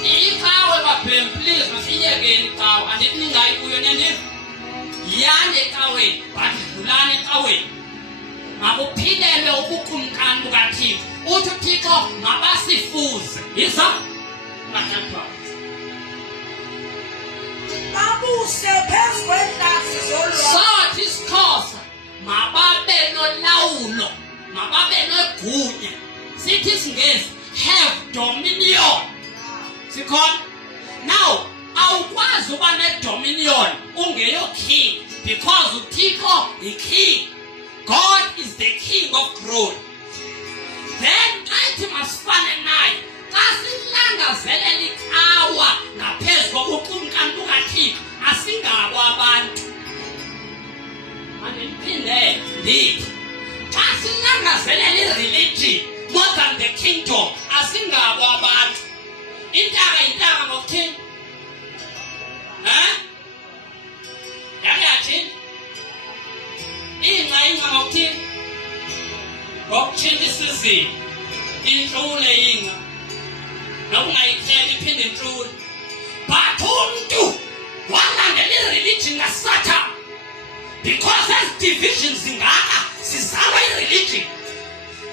ikawe babhem please masiyekeni ikawe andithi ningayi kuyo nyandithi yande ekaweni but dlulani ekaweni mabuphilelwe ubukumkani bukaThixo. uthi uThixo mabasifuze yiza mathapha babuse phezu kwentlanzi zolwandle. sathi isiXhosa mababe nolawulo mababe negunya sithi isingesi have dominion sikhona. Now awukwazi uba nedominion ungeyo king Because uThixo is king. God is the king of glory. Then athi masifane naye xa silangazelela icawa ngaphezu kobukumkani bukaThixo asingabo abantu. Andiphinde ndithi xa silangazelela ireligion more than the kingdom asingabo abantu. Intaka ngokuthini? Yakuthini? Inga ngokuthini? Ngokutshintsha isizini. Inhlule inga. Nokungayithela iphinde inhlule. But umuntu walandela ireligion kaSatan. Because as divisions zingaka sizalwa ireligion.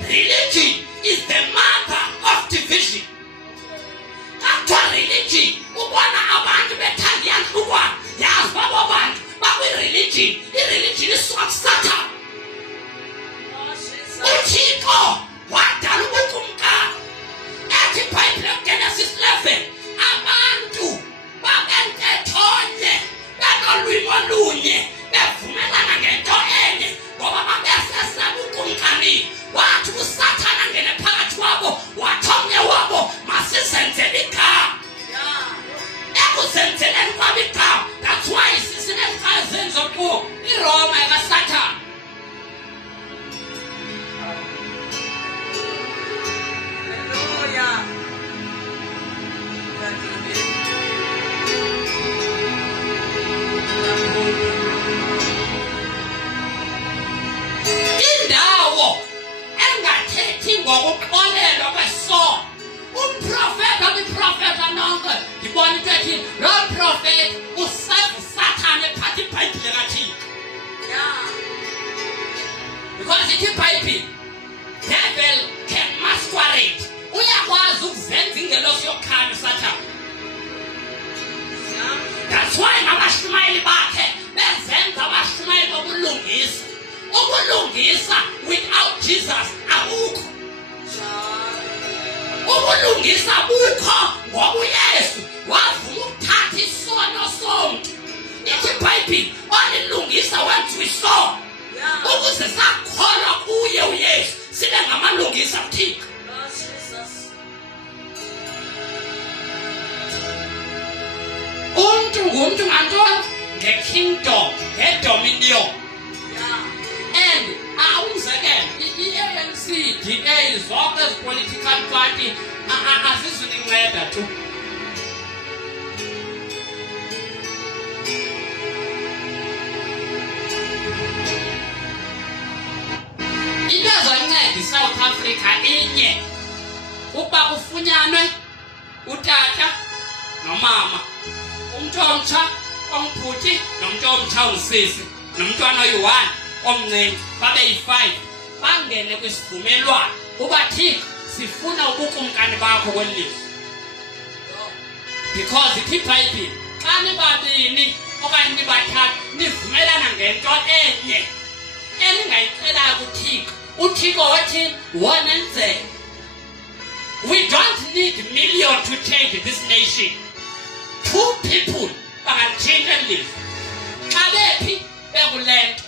Religion is the mother of division. After religion, ubona abantu bethandana ukwana yazi babo bantu bakwi-religion. I-religion isuka kuSatan. uThixo wadala ubukumkani. Ethi iBhayibhile kuGenesis 11 abantu babenthethonye benolwimi olunye bevumelana ngento enye ngoba babesesaba ubukumkani. Wathi uSathane angene phakathi wabo wathi omnye wabo masizenzele igama. Ekuzenzeleni kwabo igama. That's why sinezichazeni zokuba iRoma yakaSathane. Hallelujah. Indawo engathethi ngokukholelwa kwesono. Umprofeta nonke ndibona into ethi lo prophet uSathane ephatha iBhayibhile kaThixo. Because ithi iBhayibhile devil can masquerade. Uyakwazi ukuzenza ingelosi yokukhanya uSathane. That's why abashumayeli bakhe bezenza abashumayeli bokulungisa. Ukulungisa without Jesus akukho. Ukulungisa bukho ngoba uYesu wavuma ukuthatha isono sonke. Ithi iBhayibhile walilungisa wenziwa isono. Ukuze sakholwa kuye uYesu sibe ngamalungisa kuThixo. Umuntu ngantoni? Nge-kingdom, nge-dominion. And umzekelo i-ANC, DA, zonke ezi-political party azizulinceda tu. Into ezoyinceda iSouth Africa inye ukuba kufunyanwe utata nomama, umntu omtsha ombhuti nomntu omtsha ongusisi nomntwana oyi-1 omncinci babe yi-5 bangene kwisivumelwano uba Thixo sifuna ubukumkani bakho kweli lizwe. Because ithi iBhayibhile xa nibabini okanye nibathathu nivumelana ngento enye eningayicelayo kuThixo, uThixo wathini? Wona enzele. We don't need millions to change this nation. 2 people bangatshintsha eli lizwe. Xa bephi bekulento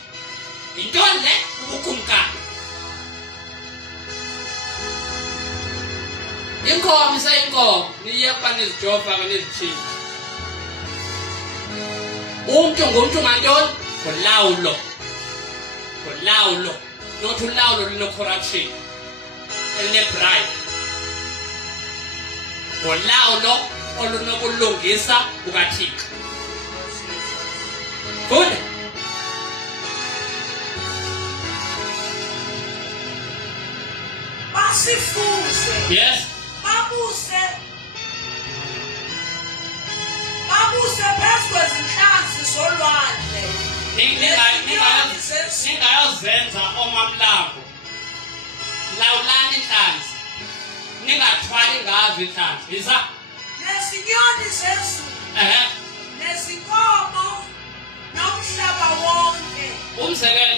into le ubukumkani. Inkomo isayinkomo niye kuba nizijova ke nizitshintshe. Umntu ngumntu ngantoni? Ngolawulo. Ngolawulo. Not ulawulo lino-corruption eline-bribe. Ngolawulo olunokulungisa kukaThixo. Good. Basifuze. Yes. Babuse phezu kwezinhlanzi zolwandle. Ningayozenza omamlambo. Lawulani inhlanzi. Ningathwali ngazo inhlanzi. Yiza. Nezinyoni zezulu. Nezinkomo nomhlaba wonke. Umzekelo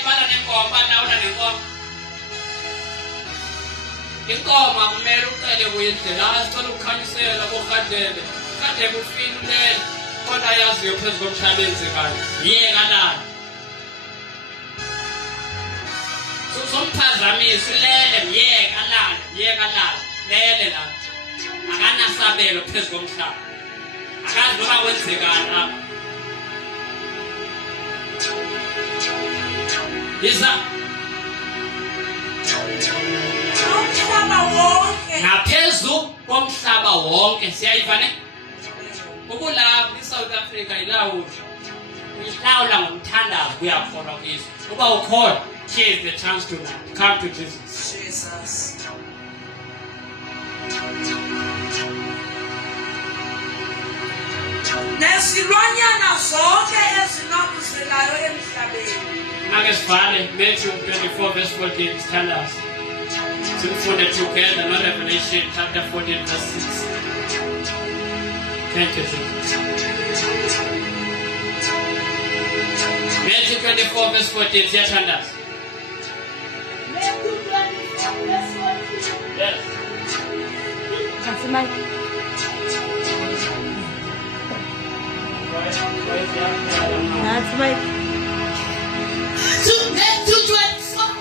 ibala nenkomo balawula nenkomo. Inkomo kumele uqale kuyindlela asicela ukukhanyisela bohadele kade kufinulele khona yaziyo phezu komhlaba enzekayo yeka lana somphazamisa ulele yeka lana lele lana akanasabelo phezu komhlaba akazi noba kwenzekani apha Isa Nomhlaba wonke. ngaphezu komhlaba wonke siyayivane ubulapha eSouth Africa ilawo uyihlawula ngomthandazo kuyakholwa kiso uba ukhona here is the chance to come to Jesus. Jesus. Nesilwanyana zonke ezinobuzelayo emhlabeni. Ake sivale Matthew 24 verse 14 sithandazo sifunde together no Revelation chapter 14 verse 6. Thank you, Jesus. Matthew 24 verse 14 siyathandaza. Matthew 24 verse 14. Yes. That's Mike. Matthew 24,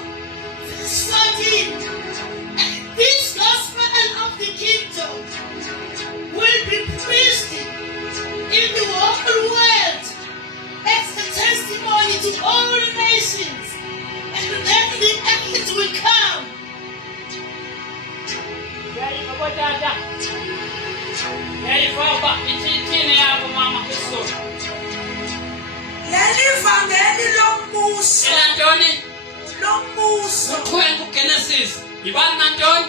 verse 14. This gospel of the kingdom will be preached in the whole world as a testimony to all nations, and then the end will come. Leli vangeli lombuso. Elantoni Lombuso. uqhwenga uGenesis yibani nantoni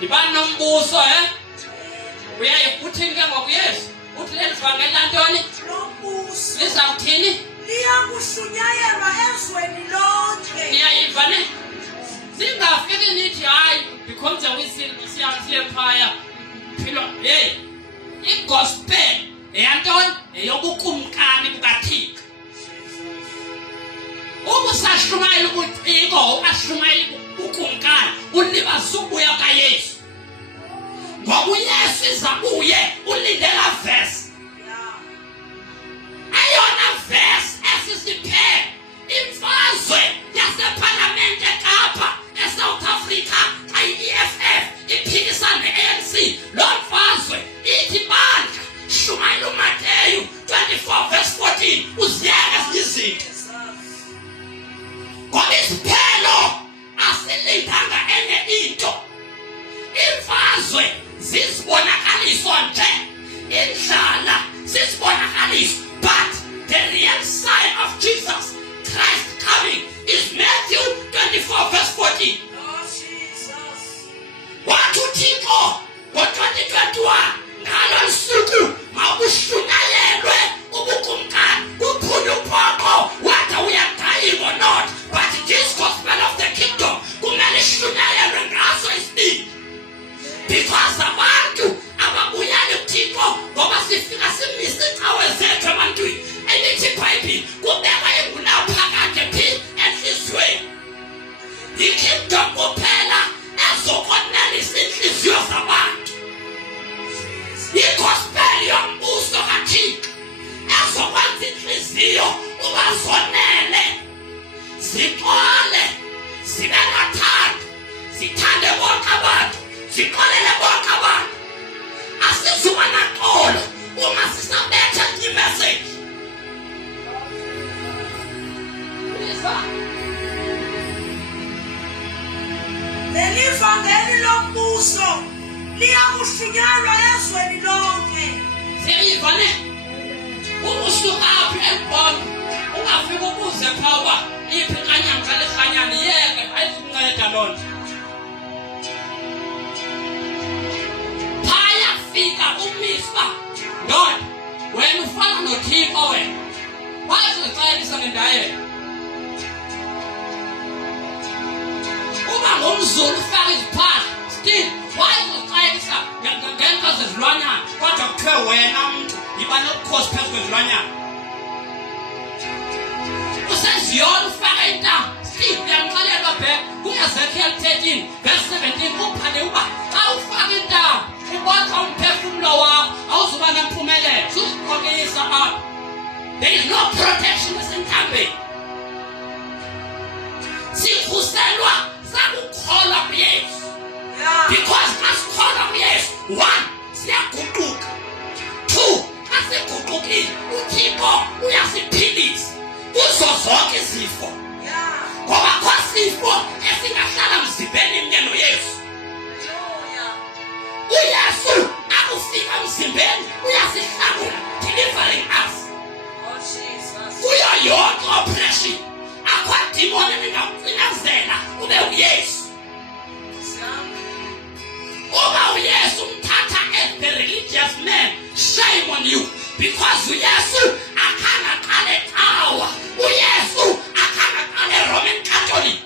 yibani nombuso uyaye uthini ke ngokuyesu uthi leli vangeli lantoni Lombuso. lizawuthini Liyakushunyayelwa ezweni lonke. niyayiva ne singafiki nithi hayi becomes a whistle siyaphile phaya philo hey igospel eyantoni eyobukumkani bukaThixo umusashumayela ubuciko ukashumayela ubukumkani ulibazubuya kaYesu ngoba uYesu izabuye ulindela verse ayona verse esisiphe imfazwe yaseParliament eKapa eSouth Africa i-EFF iphikisana ne-ANC lomfazwe ithi bandla shumayela uMateyu 24 verse 14 uziyeke izinto ngoba isiphelo asilindanga enye into imfazwe zizibonakaliso nje indlala zizibonakaliso but the real sign of Jesus Christ coming is Matthew 24 verse 14. Oh, Jesus. Wathi uThixo ngo-2021 ngalo suku mawushunyayelwe ubukumkani kuphunywe uphoqo wada uyadayiko not but this gospel of the kingdom kumele ishunyayelwe ngaso isibili because abantu ababuyali uThixo ngoba sifika simise icawe zethu ebantwini elithi iBhayibheli kubekwa ingulawo phakathi phi enhliziyweni ikingdom kuphela ezokonelisa inhliziyo zabantu igospel yombuso kaThixo ezokwenza inhliziyo ubazonele zixole zibe ngathanda zithande bonke abantu ziqolele bonke abantu asizuba naxolo uma sisabetha imessage Leli vangeli lombuso liyakushunyayelwa ezweni lonke. siyayiva ne umusukaphi embona ungafika ukuze phaba iphi kanyanga lehanyani yeke ayikunceda lonto phaya fika umisa ndoda wena ufana noThixo wena wazixayelisa nendaye uba ngomzulu ufaka iziphahla still wazixayelisa ngento zezilwanyana kodwa kuthiwe wena mntu yiba nobukhosi phezu kwezilwanyana useziyona ufaka intambo still uyamxelela bheka ku-Ezekiel 13 verse 17 uphande uba xa ufaka intambo ubotha umphefumulo wakho awuzuba nempumelelo wethu usiqokisa apha. There is no protection esentambeni. Sikhuselwa sakukholwa kuYesu. Yeah. Because asikholwa kuYesu, 1, siyaguquka. 2, asiguqukile, uThixo uyasiphilisa kuzo zonke izifo. Yeah. Ngoba kwasifo esingahlala mzimbeni mnye noYesu. Hallelujah. uYesu akufika mzimbeni uyasihlangula, delivering us. Oh Jesus. Kuyo yonke oppression, akho demon engakucinazela ube uYesu. Uma uYesu umthatha as the religious man, shame on you. Because uYesu akhanga qale ecawa, uYesu akhanga qale Roman Catholic,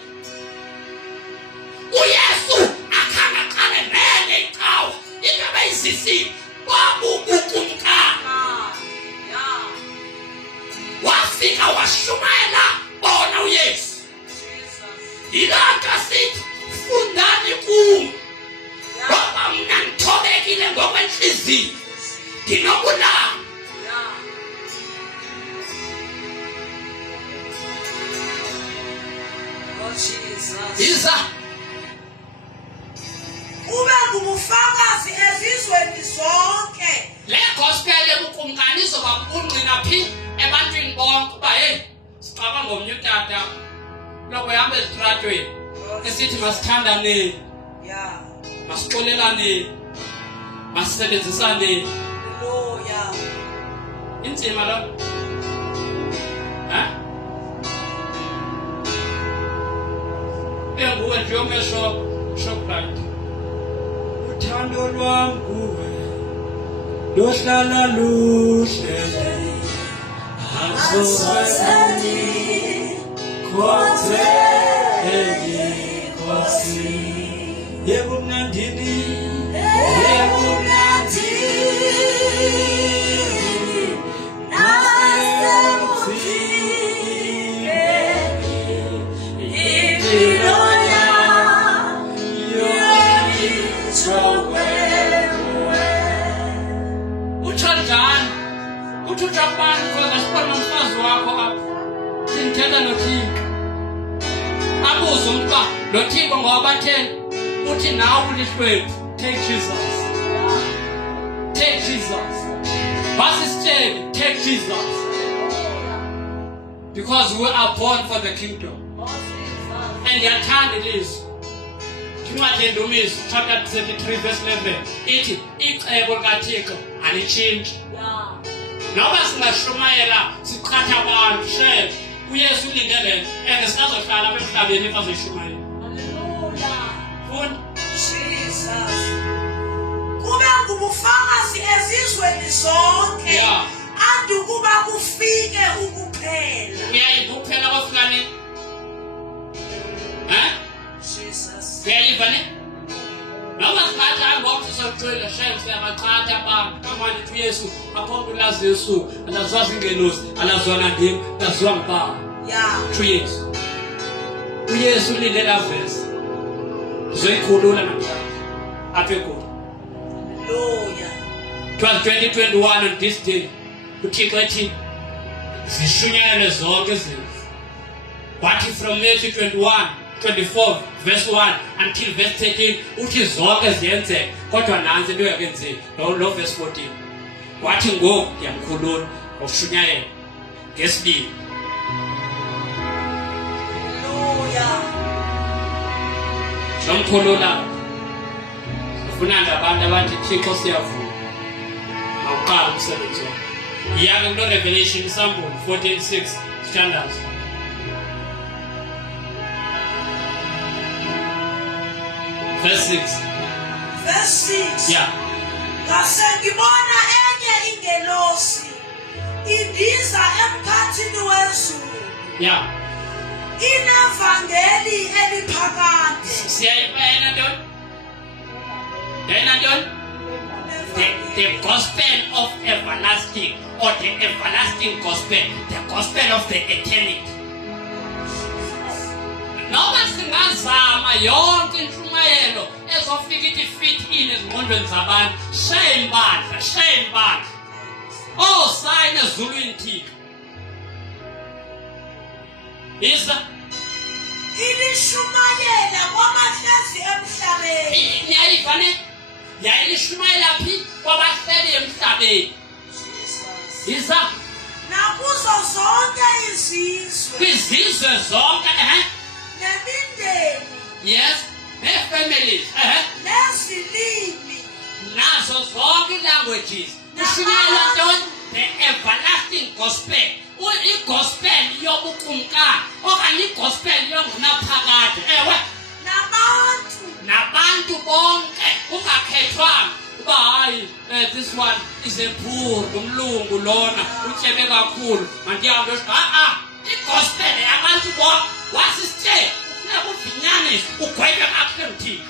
uYesu akhanga qale nene ecawa, into abayisisile babubukumkana. Yeah. Wafika washumayela bona uYesu. Jesus. Ilaka sithi fundani kum. Yeah. Ngoba mina ngithobekile ngokwenhliziyo, nginobulanga. Yeah. Oh Jesus. Yiza Ube ngubufakazi ezizweni zonke. le gospel ebukumkani izoba bungqina phi ebantwini bonke uba hey sicaba ngomnye utata lokho ehamba ezitratweni esithi masithandane, Yeah. masixolelane, masisebenzisane. Hallelujah. Inzima lo. Nguwe nje yomesho Shoprite. Uthando lwam kuwe luhlala luhlele azozani khothe enkosi yebumnandini Uthujabani ngoba sibona umfazi wakho apha. Sinthetha noThixo. Abuza umntwa noThixo ngoba batheni uthi nawe ulihlwephu. Take Jesus. Take Jesus. Basisitshele take Jesus. Because we are born for the kingdom. And yathanda ilizwi. Incwadi yeNdumiso chapter 33 verse 11 ithi icebo likaThixo alitshintshi. Noba singashumayela siqhatha abantu shebe uYesu ulindele and sikazohlala apha emhlabeni azoyishumayela. Hallelujah. Funda Jesus. Kube ngubufakazi ezizweni zonke. Yeah. Andukuba kufike ukuphela. uyayibuphela kwafikani Jesus. uyayiva ne noba singathanga ngokuthi sokucela shebe siyabaqhatha abantu kamanje uthi uYesu akhona ulazi Yesu alaziwazi ingelosi alaziwana ndim alaziwa ngibaba. Yeah. 2 years uYesu ulindele avese zoyikhulula namhlanje apha eGoli. Hallelujah. It was 2021 on this day. uThixo ethi zishunyayelwe zonke izinto. Wathi from Matthew 24 verse 1 until verse 13 uthi zonke ziyenzeka kodwa nansi into yakenzeki lo verse 14. Wathi ngoku ndiyamkhulula ngokushunyayela ngesibili. Hallelujah. Nomkhulula ufuna ngabantu abathi Thixo siyavuma awuqala umsebenzi wakho. Yaka kulo Revelation Psalm 14:6 standards. Verse 6. Verse 6. Yeah. Ngase ngibona enye ingelosi indiza emkhathini wezulu. Yeah. Inevangeli eliphakade. Siyayibona ntoni? Yena ntoni? The gospel of everlasting or the everlasting gospel, the gospel of the eternity. Noba singazama yonke intshumayelo ezofika ithi fit in ezingqondweni zabantu, shame bandla. Oh, sign ezulwini Thixo. Isa ilishumayela kwabahlezi emhlabeni. niyayiva ne? Yayilishumayela phi kwabahleli emhlabeni. Isa Nakuzo zonke izizwe kwizizwe zonke nemindeni yes ne-families nezilimi nazo zonke languages kushunyayelwa ntoni? The everlasting gospel. I-gospel yobukumkani okanye i-gospel yongunaphakade nabantu bonke ungakhethwanga uba hayi this one is a poor umlungu lona utyebe kakhulu mandihambe i-gospel yabantu bonke wasisitye ufuneka uvinyanise ugwetywe kakuhle mthini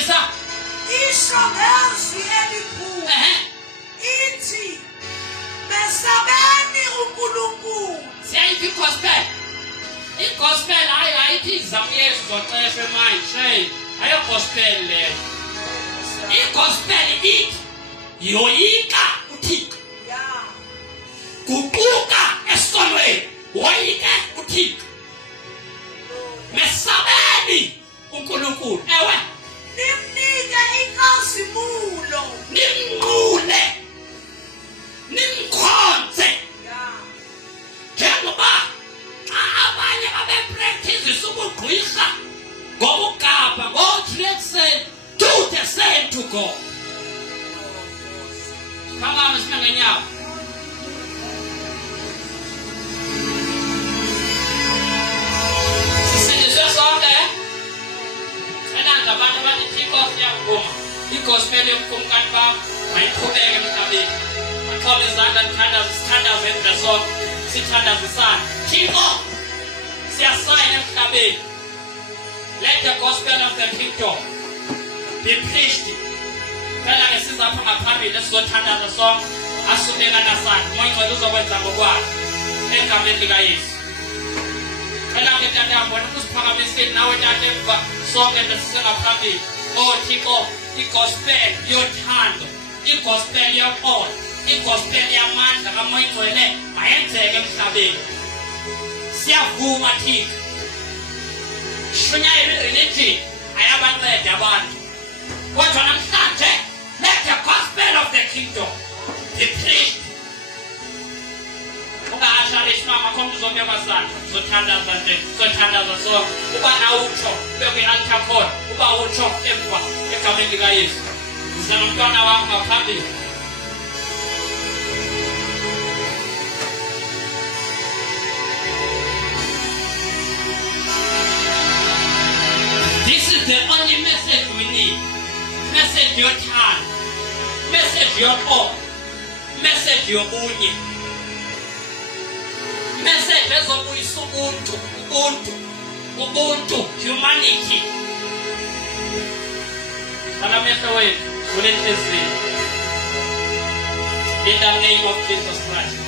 isa isho ngezwi elikhulu ithi mesabeni uNkulunkulu. siyayiva i-gospel. I-gospel ayithi izamu yesu zoxeshwe manje ayo-gospel leyo. I-gospel ithi yoyika uThixo, guquka esonweni woyike uThixo, mesabeni uNkulunkulu Nimnike inkazimulo. nimnqule nimkhonze njengoba xa abanye babepractice ubugqwirha ngobugabha ngo-direction do the same to God. Kamama sime ngenyawo. Sisindiswe sonke senanza abantu abathi Thixo siyakuvuma i-gospel yobukumkani bakho mayiqhubeke emhlabeni. Maxhola izandla sithandaze sonke sithandazisane. Thixo siyasayina emhlabeni. Let the gospel of the kingdom be preached. Phela ke sizapha ngaphambili sizothandaza sonke asubekana sakhe umoya ngcwele uzokwenza ngokwakhe egameni likaYesu. Phela ke tata mbona usiphakamisile nawe tata emva sonke sisengaphambili. Oh Thixo, i-gospel yothando, i-gospel yoxolo, i-gospel yamandla kamoya ngcwele mayenzeke emhlabeni. Siyavuma Thixo. Shunyayela i-religion ayabanceda abantu. Kodwa namhlanje let the gospel of the kingdom be preached. Ungahashalishi mama khona uzobekwa sandla uzothandaza nje uzothandaza sonke uba nawe utsho ube kwi-altar khona uba utsho emva egameni likaYesu uze nomntwana wakho ngaphambili. This is the only message we need. Message yothando, message yoxolo, message yobunye, message ezobuyisa ubuntu, humanity. Vala amehlo wethu, vula inhliziyo. In the name of Jesus Christ.